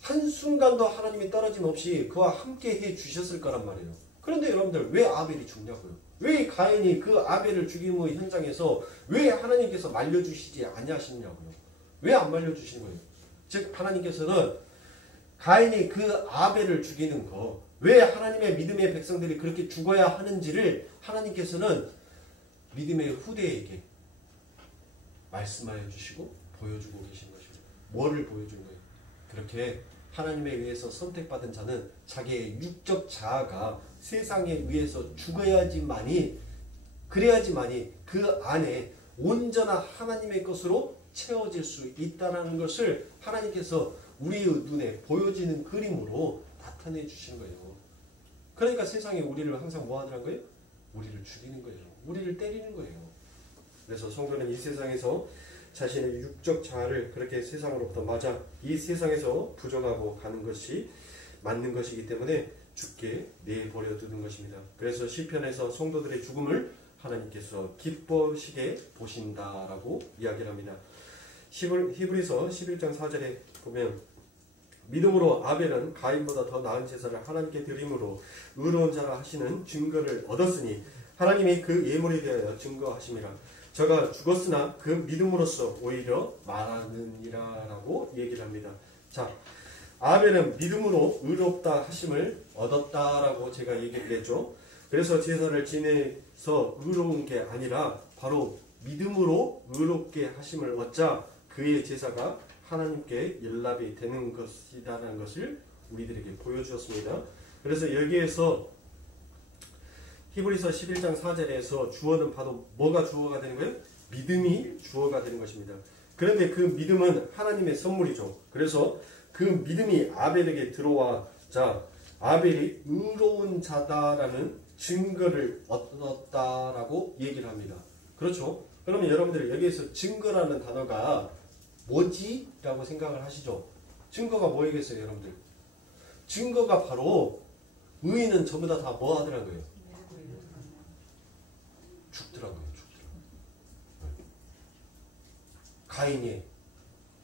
한순간도 하나님이 떨어짐 없이 그와 함께 해 주셨을 거란 말이에요. 그런데 여러분들 왜 아벨이 죽냐고요? 왜 가인이 그 아벨을 죽임의 현장에서 왜 하나님께서 말려주시지 아니하시냐고요? 왜 안 말려주시는 거예요? 즉 하나님께서는 가인이 그 아벨을 죽이는 거, 왜 하나님의 믿음의 백성들이 그렇게 죽어야 하는지를 하나님께서는 믿음의 후대에게 말씀하여 주시고 보여주고 계신 것입니다. 뭐를 보여주는 거예요? 그렇게 하나님에 의해서 선택받은 자는 자기의 육적 자아가 세상에 의해서 죽어야지만이 그래야지만이 그 안에 온전한 하나님의 것으로 채워질 수 있다는 것을 하나님께서 우리의 눈에 보여지는 그림으로 나타내 주시는 거예요. 그러니까 세상에 우리를 항상 뭐 하더란 거예요? 우리를 죽이는 거예요. 우리를 때리는 거예요. 그래서 성도는 이 세상에서 자신의 육적 자아를 그렇게 세상으로부터 맞아 이 세상에서 부정하고 가는 것이 맞는 것이기 때문에 죽게 내버려 두는 것입니다. 그래서 시편에서 성도들의 죽음을 하나님께서 기뻐시게 보신다라고 이야기를 합니다. 히브리서 11장 4절에 보면 믿음으로 아벨은 가인보다 더 나은 제사를 하나님께 드림으로 의로운 자라 하시는 증거를 얻었으니 하나님이 그 예물에 대하여 증거하심이라. 저가 죽었으나 그 믿음으로써 오히려 말하느니라 라고 얘기를 합니다. 자, 아벨은 믿음으로 의롭다 하심을 얻었다라고 제가 얘기를 했죠. 그래서 제사를 지내서 의로운 게 아니라 바로 믿음으로 의롭게 하심을 얻자 그의 제사가 하나님께 연락이 되는 것이라는 것을 우리들에게 보여주었습니다. 그래서 여기에서 히브리서 11장 4절에서 주어는 바로 뭐가 주어가 되는 거예요? 믿음이 주어가 되는 것입니다. 그런데 그 믿음은 하나님의 선물이죠. 그래서 그 믿음이 아벨에게 들어와 자 아벨이 의로운 자다라는 증거를 얻었다라고 얘기를 합니다. 그렇죠? 그러면 여러분들 여기에서 증거라는 단어가 뭐지? 라고 생각을 하시죠? 증거가 뭐이겠어요, 여러분들? 증거가 바로 의인은 전부 다 뭐 하더라고요? 죽더라고요. 가인이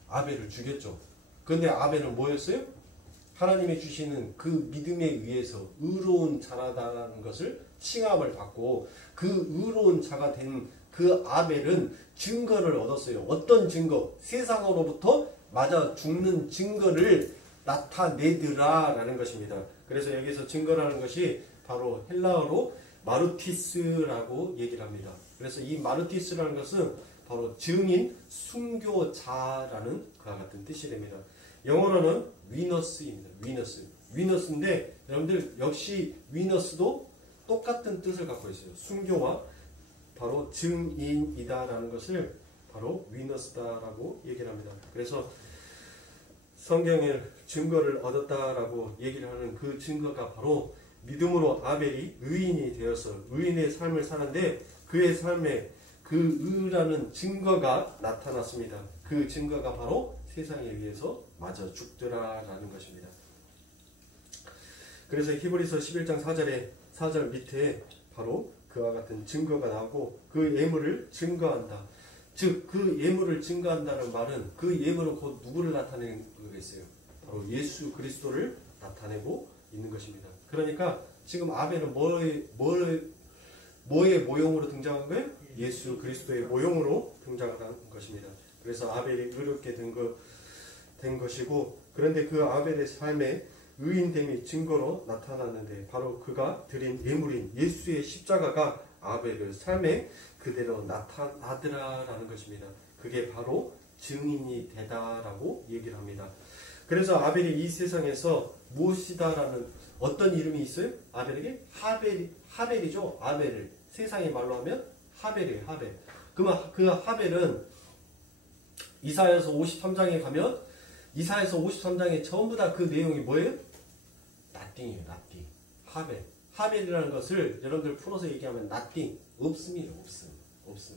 아벨을 죽였죠. 그런데 아벨은 뭐였어요? 하나님이 주시는 그 믿음에 의해서 의로운 자라다라는 것을 칭함을 받고 그 의로운 자가 된 그 아벨은 증거를 얻었어요. 어떤 증거? 세상으로부터 맞아 죽는 증거를 나타내더라라는 것입니다. 그래서 여기서 증거라는 것이 바로 헬라어로 마르티스라고 얘기를 합니다. 그래서 이 마르티스라는 것은 바로 증인, 순교자라는 그와 같은 뜻이 됩니다. 영어로는 위너스입니다. 위너스인데 여러분들 역시 위너스도 똑같은 뜻을 갖고 있어요. 순교와 바로 증인이다라는 것을 바로 위너스다라고 얘기를 합니다. 그래서 성경에 증거를 얻었다라고 얘기를 하는 그 증거가 바로 믿음으로 아벨이 의인이 되어서 의인의 삶을 사는데 그의 삶에 그 의라는 증거가 나타났습니다. 그 증거가 바로 세상에 의해서 맞아 죽더라라는 것입니다. 그래서 히브리서 11장 4절 밑에 바로 그와 같은 증거가 나오고 그 예물을 증거한다. 즉 그 예물을 증거한다는 말은 그 예물은 곧 누구를 나타내는 거겠어요? 바로 예수 그리스도를 나타내고 있는 것입니다. 그러니까 지금 아벨은 뭐의 모형으로 등장한 거예요? 예수 그리스도의 모형으로 등장한 것입니다. 그래서 아벨이 의롭게 된 것이고 그런데 그 아벨의 삶에 의인됨이 증거로 나타났는데 바로 그가 드린 예물인 예수의 십자가가 아벨의 삶에 그대로 나타나더라라는 것입니다. 그게 바로 증인이 되다라고 얘기를 합니다. 그래서 아벨이 이 세상에서 무엇이다라는 어떤 이름이 있어요? 아벨에게 하벨이죠. 아벨을 세상의 말로 하면 하벨이에요. 하벨. 그러면 그 하벨은 이사야서 53장에 가면 이사야서 53장에 전부 다 그 내용이 뭐예요? nothing이에요. nothing. 하벨이라는 것을 여러분들 풀어서 얘기하면 nothing. 없음이에요. 없음.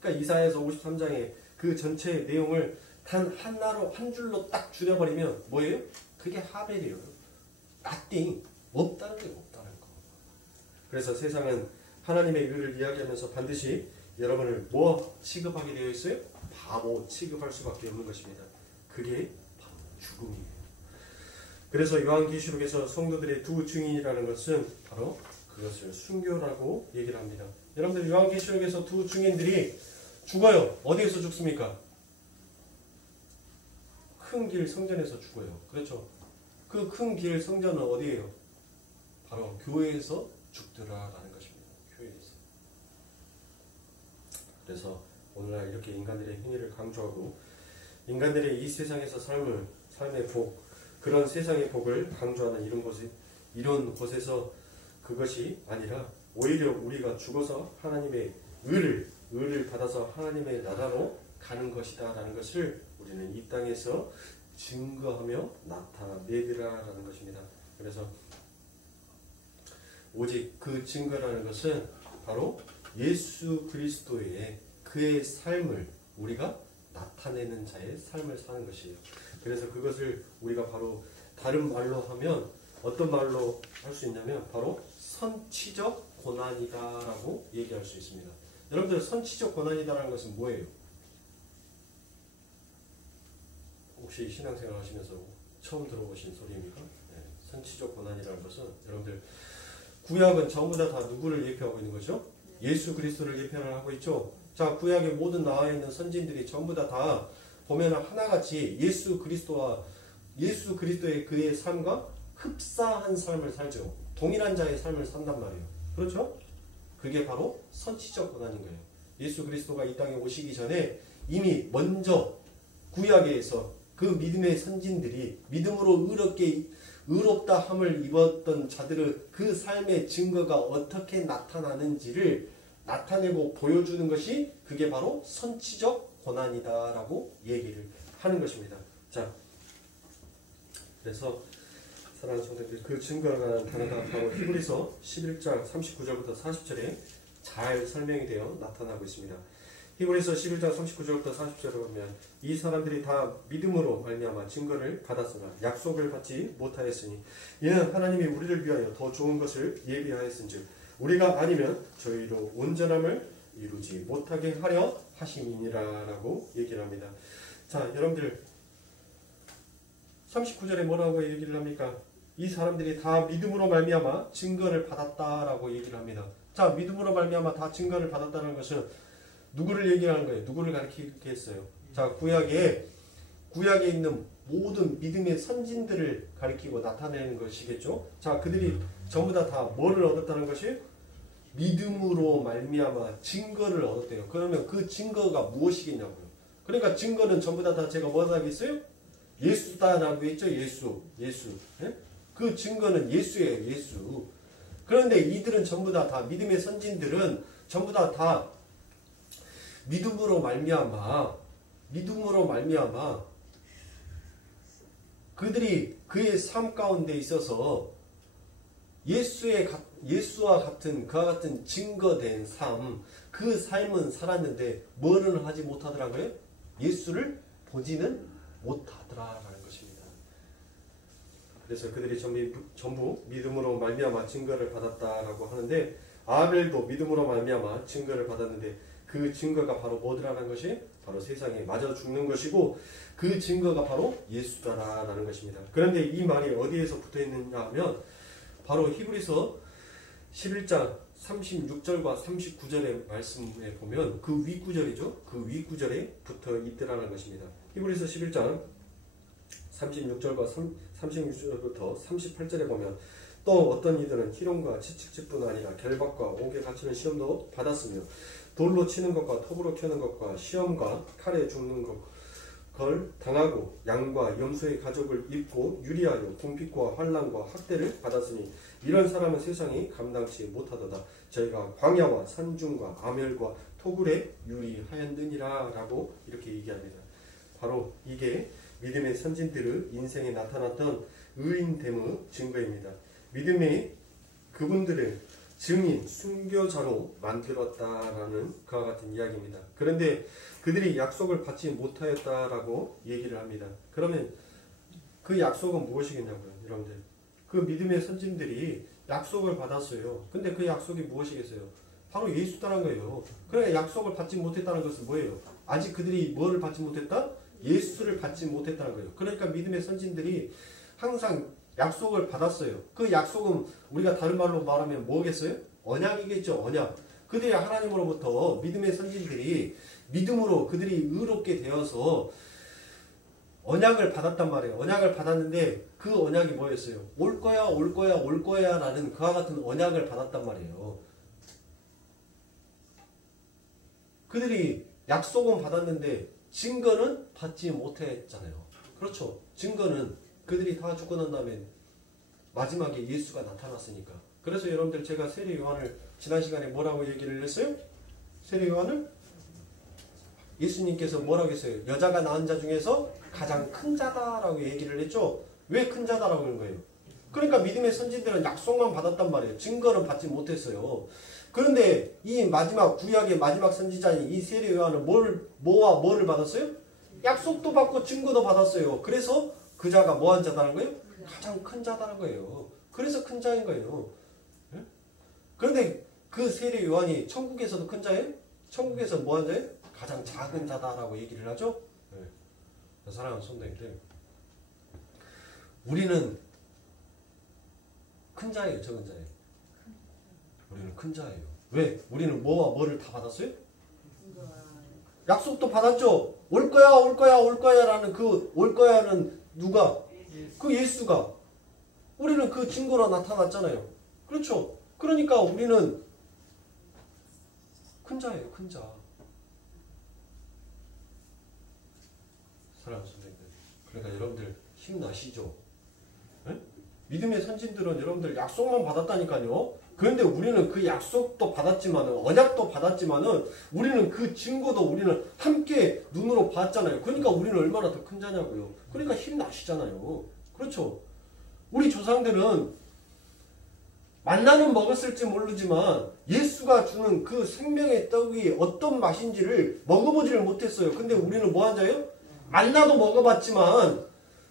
그러니까 이사야서 53장에 그 전체 내용을 단 한 줄로 딱 줄여버리면 뭐예요? 그게 하벨이에요. nothing. 없다는 게 없다는 거. 그래서 세상은 하나님의 의를 이야기하면서 반드시 여러분을 뭐 취급하게 되어 있어요? 바보 취급할 수밖에 없는 것입니다. 그게 바로 죽음이에요. 그래서 요한계시록에서 성도들의 두 증인이라는 것은 바로 그것을 순교라고 얘기를 합니다. 여러분들 요한계시록에서 두 증인들이 죽어요. 어디에서 죽습니까? 큰 길 성전에서 죽어요. 그렇죠? 그 큰 길 성전은 어디예요? 바로 교회에서 죽더라라는 것입니다. 교회에서. 그래서 오늘날 이렇게 인간들의 행위를 강조하고 인간들의 이 세상에서 삶의 복 그런 세상의 복을 강조하는 이런 곳에서 그것이 아니라 오히려 우리가 죽어서 하나님의 의를 받아서 하나님의 나라로 가는 것이다라는 것을 우리는 이 땅에서 증거하며 나타내리라라는 것입니다. 그래서 오직 그 증거라는 것은 바로 예수 그리스도의 그의 삶을 우리가 나타내는 자의 삶을 사는 것이에요. 그래서 그것을 우리가 바로 다른 말로 하면 어떤 말로 할 수 있냐면 바로 선치적 고난이다라고 얘기할 수 있습니다. 여러분들 선치적 고난이다라는 것은 뭐예요? 혹시 신앙생활 하시면서 처음 들어보신 소리입니까? 네, 선치적 고난이라는 것은 여러분들 구약은 전부 다 누구를 예표하고 있는 거죠? 예수 그리스도를 예표를 하고 있죠. 자, 구약의 모든 나와 있는 선진들이 전부 다 보면 하나같이 예수 그리스도의 그의 삶과 흡사한 삶을 살죠. 동일한 자의 삶을 산단 말이에요. 그렇죠? 그게 바로 선치적 고난인 거예요. 예수 그리스도가 이 땅에 오시기 전에 이미 먼저 구약에서 그 믿음의 선진들이 믿음으로 의롭다 함을 입었던 자들의 그 삶의 증거가 어떻게 나타나는지를 나타내고 보여주는 것이 그게 바로 선치적 고난이다라고 얘기를 하는 것입니다. 자, 그래서 사랑하는 성도들, 그 증거가 단어가 바로 히브리서 11장 39절부터 40절에 잘 설명이 되어 나타나고 있습니다. 히브리서 11장 39절부터 40절을 보면 이 사람들이 다 믿음으로 말미암아 증거를 받았으나 약속을 받지 못하였으니 이는 하나님이 우리를 위하여 더 좋은 것을 예비하였은즉 우리가 아니면 저희로 온전함을 이루지 못하게 하려 하심이니라라고 얘기를 합니다. 자, 여러분들 39절에 뭐라고 얘기를 합니까? 이 사람들이 다 믿음으로 말미암아 증거를 받았다라고 얘기를 합니다. 자, 믿음으로 말미암아 다 증거를 받았다는 것은 누구를 얘기하는 거예요? 누구를 가리키겠어요? 자, 구약에 있는 모든 믿음의 선진들을 가리키고 나타내는 것이겠죠. 자, 그들이 전부 다 뭐를 얻었다는 것이 믿음으로 말미암아 증거를 얻었대요. 그러면 그 증거가 무엇이겠냐고요. 그러니까 증거는 전부 다 제가 뭐라고 하겠어요? 예수다라고 했죠. 예수. 예? 그 증거는 예수예요. 예수. 그런데 이들은 전부 다 믿음의 선진들은 전부 다 믿음으로 말미암아 그들이 그의 삶 가운데 있어서 예수와 같은 그와 같은 증거된 삶, 그 삶은 살았는데 뭐를 하지 못하더라고요? 예수를 보지는 못하더라라는 것입니다. 그래서 그들이 전부 믿음으로 말미암아 증거를 받았다라고 하는데 아벨도 믿음으로 말미암아 증거를 받았는데 그 증거가 바로 뭐더라는 것이 바로 세상에 맞아 죽는 것이고 그 증거가 바로 예수다라는 것입니다. 그런데 이 말이 어디에서 붙어 있느냐 하면 바로 히브리서 11장 36절과 39절의 말씀에 보면 그 윗구절이죠. 그 윗구절에 붙어 있더라는 것입니다. 히브리서 11장 36절과 36절부터 38절에 보면 또 어떤 이들은 희롱과 채찍질뿐 아니라 결박과 옥에 갇히는 시험도 받았으며 돌로 치는 것과 톱으로 켜는 것과 시험과 칼에 죽는 걸 당하고 양과 염소의 가죽을 입고 유리하여 궁핍과 환난과 학대를 받았으니 이런 사람은 세상이 감당치 못하도다. 저희가 광야와 산중과 아멸과 토굴에 유리하였느니라 라고 이렇게 얘기합니다. 바로 이게 믿음의 선진들의 인생에 나타났던 의인됨의 증거입니다. 믿음의 그분들을 증인, 순교자로 만들었다라는 그와 같은 이야기입니다. 그런데 그들이 약속을 받지 못하였다라고 얘기를 합니다. 그러면 그 약속은 무엇이겠냐고요, 여러분들. 그 믿음의 선진들이 약속을 받았어요. 근데 그 약속이 무엇이겠어요? 바로 예수다라는 거예요. 그래, 약속을 받지 못했다는 것은 뭐예요? 아직 그들이 뭐를 받지 못했다? 예수를 받지 못했다는 거예요. 그러니까 믿음의 선진들이 항상 약속을 받았어요. 그 약속은 우리가 다른 말로 말하면 뭐겠어요? 언약이겠죠. 언약. 그들이 하나님으로부터 믿음의 선진들이 믿음으로 그들이 의롭게 되어서 언약을 받았단 말이에요. 언약을 받았는데 그 언약이 뭐였어요? 올 거야, 올 거야, 올 거야 라는 그와 같은 언약을 받았단 말이에요. 그들이 약속은 받았는데 증거는 받지 못했잖아요. 그렇죠. 증거는 그들이 다 죽고 난 다음에 마지막에 예수가 나타났으니까. 그래서 여러분들 제가 세례 요한을 지난 시간에 뭐라고 얘기를 했어요? 세례 요한을 예수님께서 뭐라고 했어요? 여자가 낳은 자 중에서 가장 큰 자다라고 얘기를 했죠. 왜 큰 자다라고 하는 거예요? 그러니까 믿음의 선진들은 약속만 받았단 말이에요. 증거는 받지 못했어요. 그런데 이 마지막 구약의 마지막 선지자인 이 세례 요한은 뭐와 뭐를 받았어요? 약속도 받고 증거도 받았어요. 그래서 그 자가 뭐한 자다는 거예요? 가장 큰 자다는 거예요. 그래서 큰 자인 거예요. 예? 그런데 그 세례 요한이 천국에서도 큰 자예요? 천국에서 뭐한 자예요? 가장 작은 자다라고 얘기를 하죠. 예. 사랑하는 성도님들, 우리는 큰 자예요, 적은 자예요? 우리는 큰 자예요. 왜? 우리는 뭐와 뭐를 다 받았어요? 약속도 받았죠. 올 거야, 올 거야, 올 거야라는 그 올 거야는 누가? 그 예수가. 우리는 그 증거로 나타났잖아요. 그렇죠? 그러니까 우리는 큰 자예요, 큰 자. 사랑하는 선생님들. 그러니까 여러분들 힘나시죠? 네? 믿음의 선진들은 여러분들 약속만 받았다니까요. 그런데 우리는 그 약속도 받았지만은, 언약도 받았지만은, 우리는 그 증거도 우리는 함께 눈으로 봤잖아요. 그러니까 우리는 얼마나 더 큰 자냐고요. 그러니까 힘나시잖아요. 그렇죠? 우리 조상들은 만나는 먹었을지 모르지만 예수가 주는 그 생명의 떡이 어떤 맛인지를 먹어보지를 못했어요. 근데 우리는 뭐 한 자예요? 만나도 먹어봤지만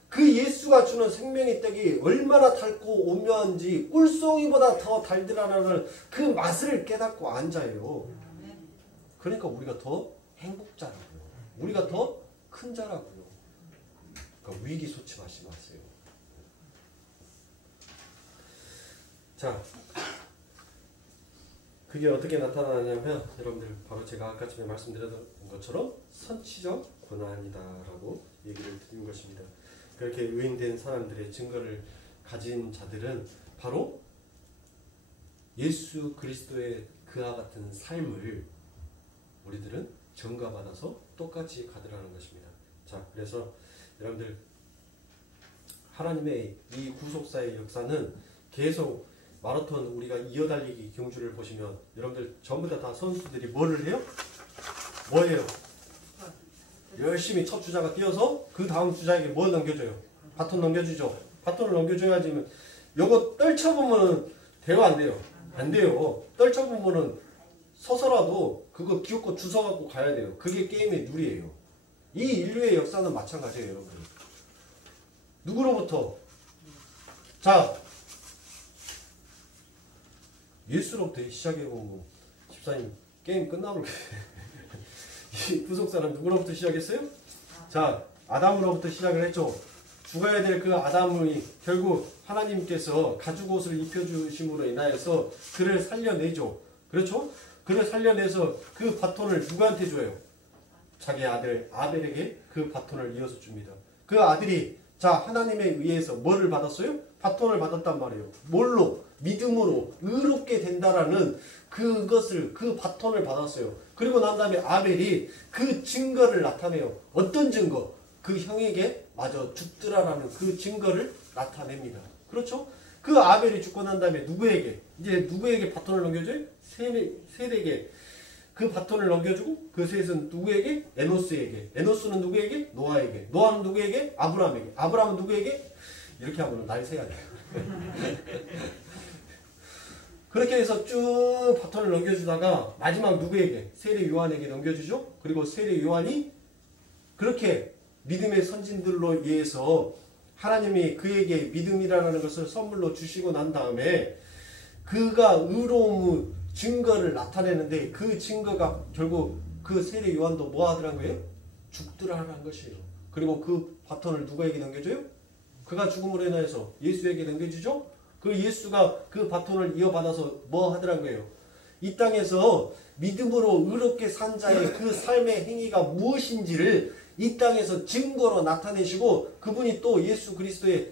그 예수가 주는 생명의 떡이 얼마나 달고 오묘한지 꿀송이보다 더 달더라는 그 맛을 깨닫고 앉아요. 그러니까 우리가 더 행복자라고요. 우리가 더 큰 자라고요. 그러니까 위기소침하지 마세요. 자, 그게 어떻게 나타나냐면 여러분들 바로 제가 아까 전에 말씀드렸던 것처럼 선치적 고난이다라고 얘기를 드린 것입니다. 그렇게 의인된 사람들의 증거를 가진 자들은 바로 예수 그리스도의 그와 같은 삶을 우리들은 전가받아서 똑같이 가더라는 것입니다. 자, 그래서 여러분들 하나님의 이 구속사의 역사는 계속 마라톤 우리가 이어달리기 경주를 보시면 여러분들 전부 다 선수들이 뭐를 해요? 뭐예요? 열심히 첫 주자가 뛰어서 그 다음 주자에게 뭐 넘겨줘요? 바톤 넘겨주죠. 바톤을 넘겨줘야지. 요거 떨쳐보면 돼요, 안 돼요? 안 돼요. 떨쳐보면은 서서라도 그거 기어코 주워갖고 가야 돼요. 그게 게임의 룰이에요. 이 인류의 역사는 마찬가지예요, 여러분. 누구로부터? 자, 예수로부터 시작해보면 집사님 게임 끝나버려. 이 구속사는 누구로부터 시작했어요? 자, 아담으로부터 시작을 했죠. 죽어야 될 그 아담이 결국 하나님께서 가죽 옷을 입혀주심으로 인하여서 그를 살려내죠. 그렇죠? 그를 살려내서 그 바톤을 누구한테 줘요? 자기 아들 아벨에게 그 바톤을 이어서 줍니다. 그 아들이 자 하나님에 의해서 뭐를 받았어요? 바톤을 받았단 말이에요. 뭘로? 믿음으로 의롭게 된다라는 그것을 그 바톤을 받았어요. 그리고 난 다음에 아벨이 그 증거를 나타내요. 어떤 증거? 그 형에게 마저 죽더라라는 그 증거를 나타냅니다. 그렇죠? 그 아벨이 죽고 난 다음에 누구에게? 이제 누구에게 바톤을 넘겨줘요? 셋에게 그 바톤을 넘겨주고 그 셋은 누구에게? 에노스에게. 에노스는 누구에게? 노아에게. 노아는 누구에게? 아브라함에게. 아브라함은 누구에게? 이렇게 하면 날 세야 돼요. 그렇게 해서 쭉 바톤을 넘겨주다가 마지막 누구에게? 세례 요한에게 넘겨주죠. 그리고 세례 요한이 그렇게 믿음의 선진들로 의해서 하나님이 그에게 믿음이라는 것을 선물로 주시고 난 다음에 그가 의로움의 증거를 나타내는데 그 증거가 결국 그 세례 요한도 뭐 하더란 거예요? 죽더라는 것이에요. 그리고 그 바톤을 누구에게 넘겨줘요? 그가 죽음으로 인하여서 예수에게 넘겨주죠. 그 예수가 그 바톤을 이어받아서 뭐 하더란 거예요? 이 땅에서 믿음으로 의롭게 산 자의 그 삶의 행위가 무엇인지를 이 땅에서 증거로 나타내시고 그분이 또 예수 그리스도의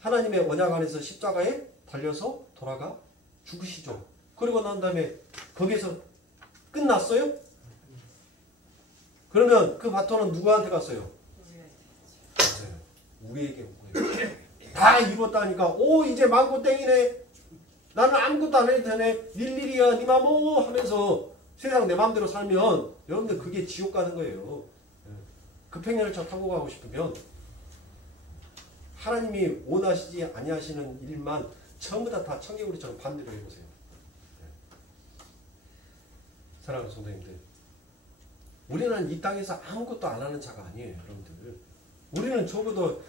하나님의 언약 안에서 십자가에 달려서 돌아가 죽으시죠. 그리고 난 다음에 거기에서 끝났어요? 그러면 그 바톤은 누구한테 갔어요? 우리에게 온 거예요. 다 이뤘다니까 오 이제 망고 땡이네. 나는 아무것도 안 해도 되네. 일일이야 니 맘오 하면서 세상 내 마음대로 살면 여러분들 그게 지옥 가는 거예요. 급행열차 타고 가고 싶으면 하나님이 원하시지 아니하시는 일만 전부 다 청개구리처럼 반대로 해보세요. 사랑하는 성도님들, 우리는 이 땅에서 아무것도 안 하는 자가 아니에요. 여러분들, 우리는 적어도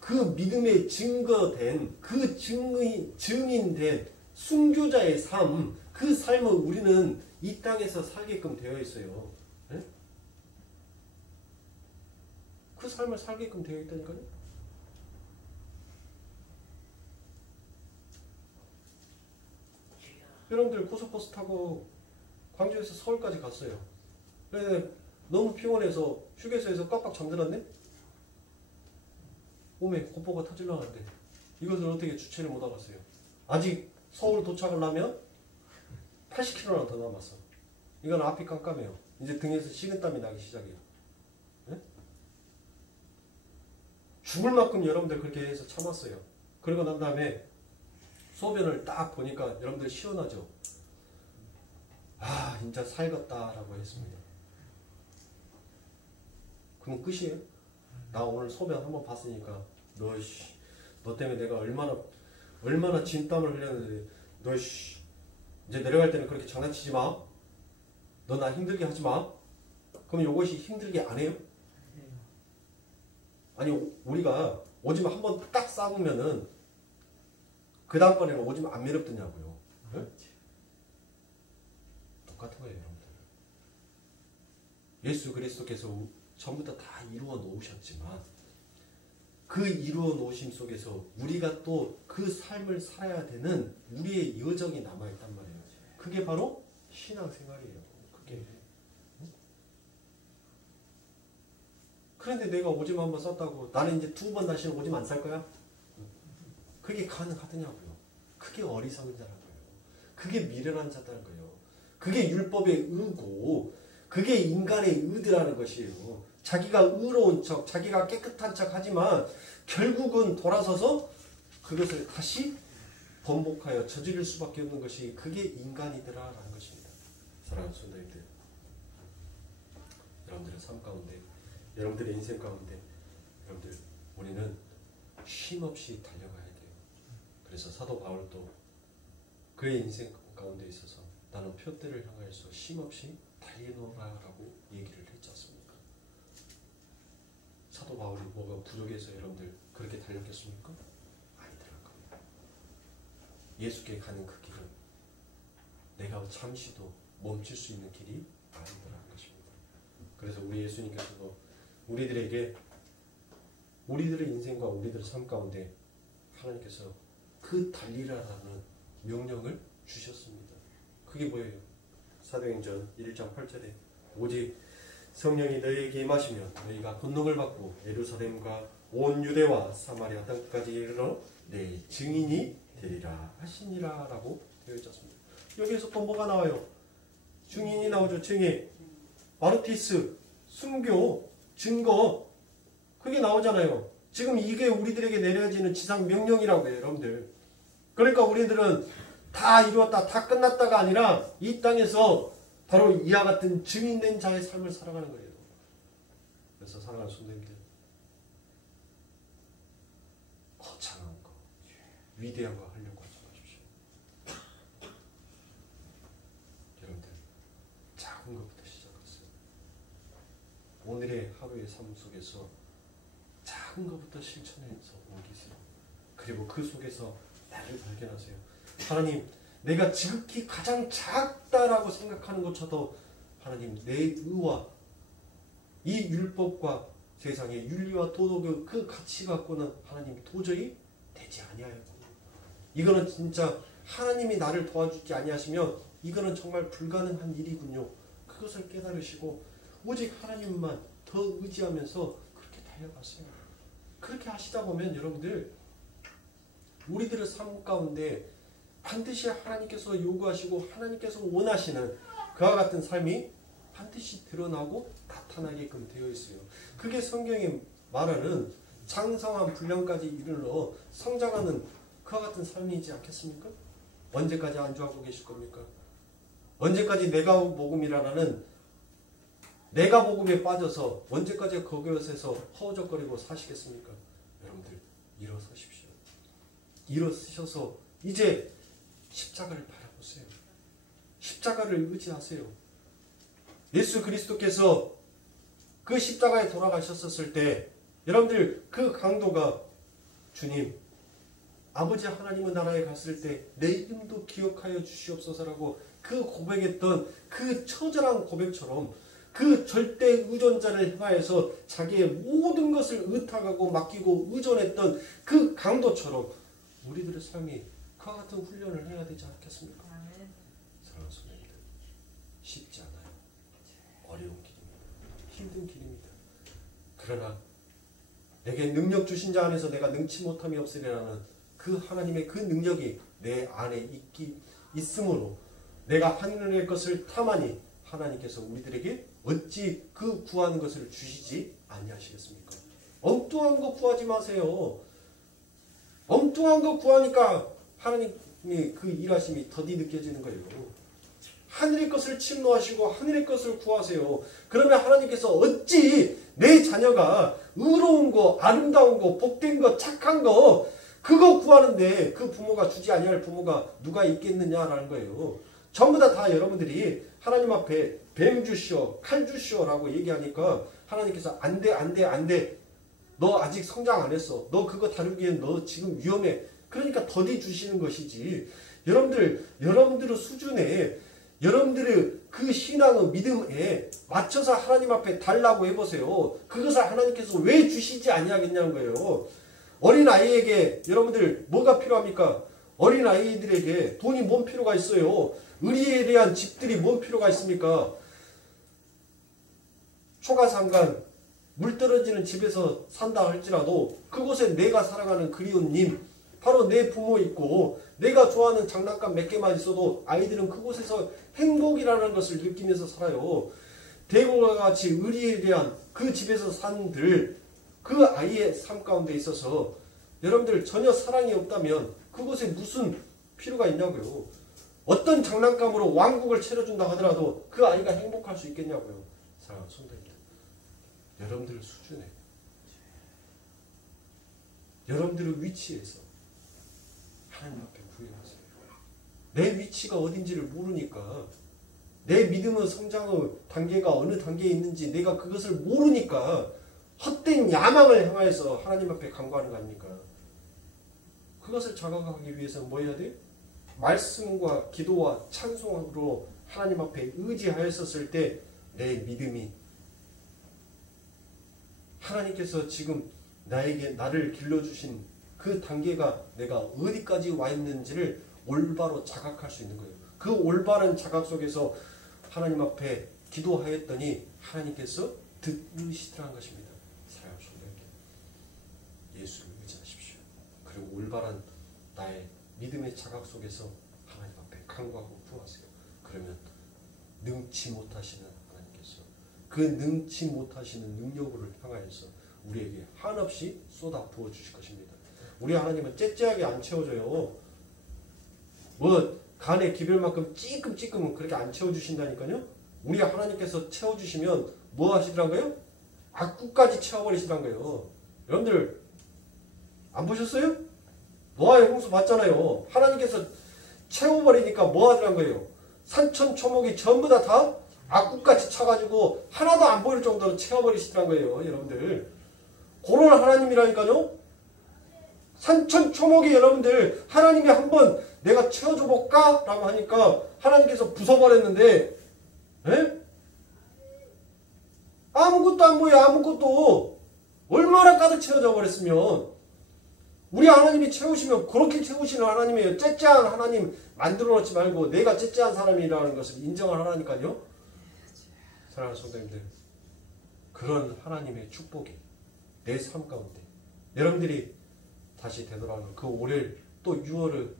그 믿음의 증거된 그 증인된 순교자의 삶, 그 삶을 우리는 이 땅에서 살게끔 되어 있어요. 네? 그 삶을 살게끔 되어 있다니까요. 여러분들 고속버스 타고 광주에서 서울까지 갔어요. 그런데 너무 피곤해서 휴게소에서 깜빡 잠들었네? 몸에 공포가 터질라는데 이것을 어떻게 주체를 못 하겠어요. 아직 서울 도착을 하면 80km나 더 남았어. 이건 앞이 깜깜해요. 이제 등에서 식은땀이 나기 시작해요. 네? 죽을 만큼 여러분들 그렇게 해서 참았어요. 그러고 난 다음에 소변을 딱 보니까 여러분들 시원하죠? 아, 진짜 살겠다라고 했습니다. 그럼 끝이에요? 나 오늘 소변 한번 봤으니까 너 때문에 내가 얼마나 진땀을 흘렸는데 이제 내려갈 때는 그렇게 장난치지 마. 너 나 힘들게 하지 마. 그럼 이것이 힘들게 안 해요? 아니 우리가 오줌 한번 딱 싸보면은 그 다음번에는 오줌 안 매렵더냐고요. 네? 똑같은 거예요, 여러분들. 예수 그리스도께서 전부 다 이루어 놓으셨지만 그 이루어 놓으심 속에서 우리가 또 그 삶을 살아야 되는 우리의 여정이 남아있단 말이에요. 그게 바로 신앙생활이에요. 그게. 그런데 내가 오줌 한번 쌌다고 나는 이제 2번 다시는 오줌 안 쌀 거야? 그게 가능하더냐고요. 그게 어리석은 자라는 거예요. 그게 미련한 자다는 거예요. 그게 율법의 의고 그게 인간의 의드라는 것이에요. 자기가 의로운 척, 자기가 깨끗한 척 하지만 결국은 돌아서서 그것을 다시 번복하여 저지를 수밖에 없는 것이 그게 인간이더라라는 것입니다. 사랑하는 성도님들, 여러분들의 삶 가운데, 여러분들의 인생 가운데, 여러분들 우리는 쉼없이 달려가야 돼요. 그래서 사도 바울도 그의 인생 가운데 있어서 나는 표대를 향하여서 쉼없이 달려노라라고 얘기를 했지 않습니까? 사도 바울이 뭐가 부족해서 여러분들 그렇게 달렸겠습니까? 아니더란 겁니다. 예수께 가는 그 길은 내가 잠시도 멈출 수 있는 길이 아니더라는 것입니다. 그래서 우리 예수님께서도 우리들에게 우리들의 인생과 우리들의 삶 가운데 하나님께서 그 달리라라는 명령을 주셨습니다. 그게 뭐예요? 사도행전 1장 8절에 오직 성령이 너희에게 임하시면 너희가 권능을 받고 예루살렘과 온 유대와 사마리아 땅까지 이르러 내 증인이 되리라 하시니라 라고 되어 있었습니다. 여기에서 또 뭐가 나와요? 증인이 나오죠. 증인, 마르티스, 순교, 증거, 그게 나오잖아요. 지금 이게 우리들에게 내려지는 지상 명령이라고 해요, 여러분들. 그러니까 우리들은 다 이루었다, 다 끝났다가 아니라 이 땅에서 바로 이와 같은 증인된 자의 삶을 살아가는 거예요. 그래서 사랑하는 성도님들, 거창한 거, 위대한 거 하려고 하지 마십시오. 여러분들, 작은 것부터 시작하세요. 오늘의 하루의 삶 속에서 작은 것부터 실천해서 옮기세요. 그리고 그 속에서 나를 발견하세요. 하나님, 내가 지극히 가장 작다라고 생각하는 것조차도 하나님 내 의와 이 율법과 세상의 윤리와 도덕의 그 가치 갖고는 하나님 도저히 되지 아니하였고, 이거는 진짜 하나님이 나를 도와주지 아니하시면 이거는 정말 불가능한 일이군요. 그것을 깨달으시고 오직 하나님만 더 의지하면서 그렇게 달려가세요. 그렇게 하시다 보면 여러분들 우리들의 삶 가운데 반드시 하나님께서 요구하시고 하나님께서 원하시는 그와 같은 삶이 반드시 드러나고 나타나게끔 되어 있어요. 그게 성경이 말하는 장성한 분량까지 이르러 성장하는 그와 같은 삶이지 않겠습니까? 언제까지 안주하고 계실 겁니까? 언제까지 내가 복음이라는 내가 복음에 빠져서 언제까지 그것에서 허우적거리고 사시겠습니까? 여러분들 일어서십시오. 일어서셔서 이제 십자가를 바라보세요. 십자가를 의지하세요. 예수 그리스도께서 그 십자가에 돌아가셨을 때 여러분들 그 강도가 주님 아버지 하나님의 나라에 갔을 때 내 이름도 기억하여 주시옵소서라고 그 고백했던 그 처절한 고백처럼 그 절대 의존자를 향하여서 자기의 모든 것을 의탁하고 맡기고 의존했던 그 강도처럼 우리들의 삶이 그와 같은 훈련을 해야 되지 않겠습니까? 사랑하는 성도님들, 쉽지 않아요. 어려운 길입니다. 힘든 길입니다. 그러나 내게 능력 주신 자 안에서 내가 능치 못함이 없으리라는 그 하나님의 그 능력이 내 안에 있으므로 내가 하늘의 것을 탐하니 하나님께서 우리들에게 어찌 그 구하는 것을 주시지 아니하시겠습니까? 엉뚱한 거 구하지 마세요. 엉뚱한 거 구하니까 하나님의 그 일하심이 더디 느껴지는 거예요. 하늘의 것을 침노하시고 하늘의 것을 구하세요. 그러면 하나님께서 어찌 내 자녀가 의로운 거, 아름다운 거, 복된 거, 착한 거 그거 구하는데 그 부모가 주지 아니할 부모가 누가 있겠느냐라는 거예요. 전부 다 여러분들이 하나님 앞에 뱀 주시오, 칼 주시오라고 얘기하니까 하나님께서 안 돼, 안 돼, 안 돼. 너 아직 성장 안 했어. 너 그거 다루기엔 너 지금 위험해. 그러니까 더디 주시는 것이지. 여러분들의 수준에 여러분들의 그 신앙의 믿음에 맞춰서 하나님 앞에 달라고 해보세요. 그것을 하나님께서 왜 주시지 아니하겠냐는 거예요. 어린아이에게 여러분들 뭐가 필요합니까? 어린아이들에게 돈이 뭔 필요가 있어요? 의리에 대한 집들이 뭔 필요가 있습니까? 초가상간 물 떨어지는 집에서 산다 할지라도 그곳에 내가 사랑하는 그리운 님 바로 내 부모 있고 내가 좋아하는 장난감 몇 개만 있어도 아이들은 그곳에서 행복이라는 것을 느끼면서 살아요. 대고와 같이 의리에 대한 그 집에서 산들 그 아이의 삶 가운데 있어서 여러분들 전혀 사랑이 없다면 그곳에 무슨 필요가 있냐고요. 어떤 장난감으로 왕국을 차려준다 하더라도 그 아이가 행복할 수 있겠냐고요. 사랑하는 성도님들, 여러분들의 수준에 여러분들의 위치에서 하나님 앞에 구해하세요. 내 위치가 어딘지를 모르니까 내 믿음의 성장의 단계가 어느 단계에 있는지 내가 그것을 모르니까 헛된 야망을 향하여서 하나님 앞에 간구하는 거 아닙니까? 그것을 자각하기 위해서는 뭐 해야 돼? 말씀과 기도와 찬송으로 하나님 앞에 의지하였었을 때 내 믿음이 하나님께서 지금 나를 길러주신 그 단계가 내가 어디까지 와 있는지를 올바로 자각할 수 있는 거예요. 그 올바른 자각 속에서 하나님 앞에 기도하였더니 하나님께서 듣으시더라는 것입니다. 사랑하는 성도님들, 예수를 의지하십시오. 그리고 올바른 나의 믿음의 자각 속에서 하나님 앞에 간구하고 구하세요. 그러면 능치 못하시는 하나님께서 그 능치 못하시는 능력을 향하여서 우리에게 한없이 쏟아 부어 주실 것입니다. 우리 하나님은 째째하게 안 채워줘요. 뭐 간에 기별만큼 찌끔찌끔은 그렇게 안 채워주신다니까요. 우리 하나님께서 채워주시면 뭐 하시더라고요? 악구까지 채워버리시더란 거예요. 여러분들 안 보셨어요? 노아의 홍수 봤잖아요. 하나님께서 채워버리니까 뭐 하더란 거예요? 산천초목이 전부 다 악구같이 차가지고 하나도 안 보일 정도로 채워버리시더란 거예요. 여러분들 그런 하나님이라니까요. 산천초목이 여러분들 하나님이 한번 내가 채워줘 볼까? 라고 하니까 하나님께서 부숴버렸는데 에? 아무것도 안 보여. 아무것도. 얼마나 가득 채워져 버렸으면 우리 하나님이 채우시면 그렇게 채우시는 하나님이에요. 째째한 하나님 만들어 놓지 말고 내가 째째한 사람이라는 것을 인정을 하라니까요. 사랑하는 성도님들, 그런 하나님의 축복이 내 삶 가운데 여러분들이 다시 되돌아오는 그 올해를 또 6월을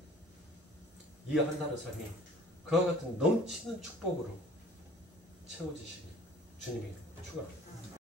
이 한 달의 삶이 그와 같은 넘치는 축복으로 채워지시길 주님이 축원합니다.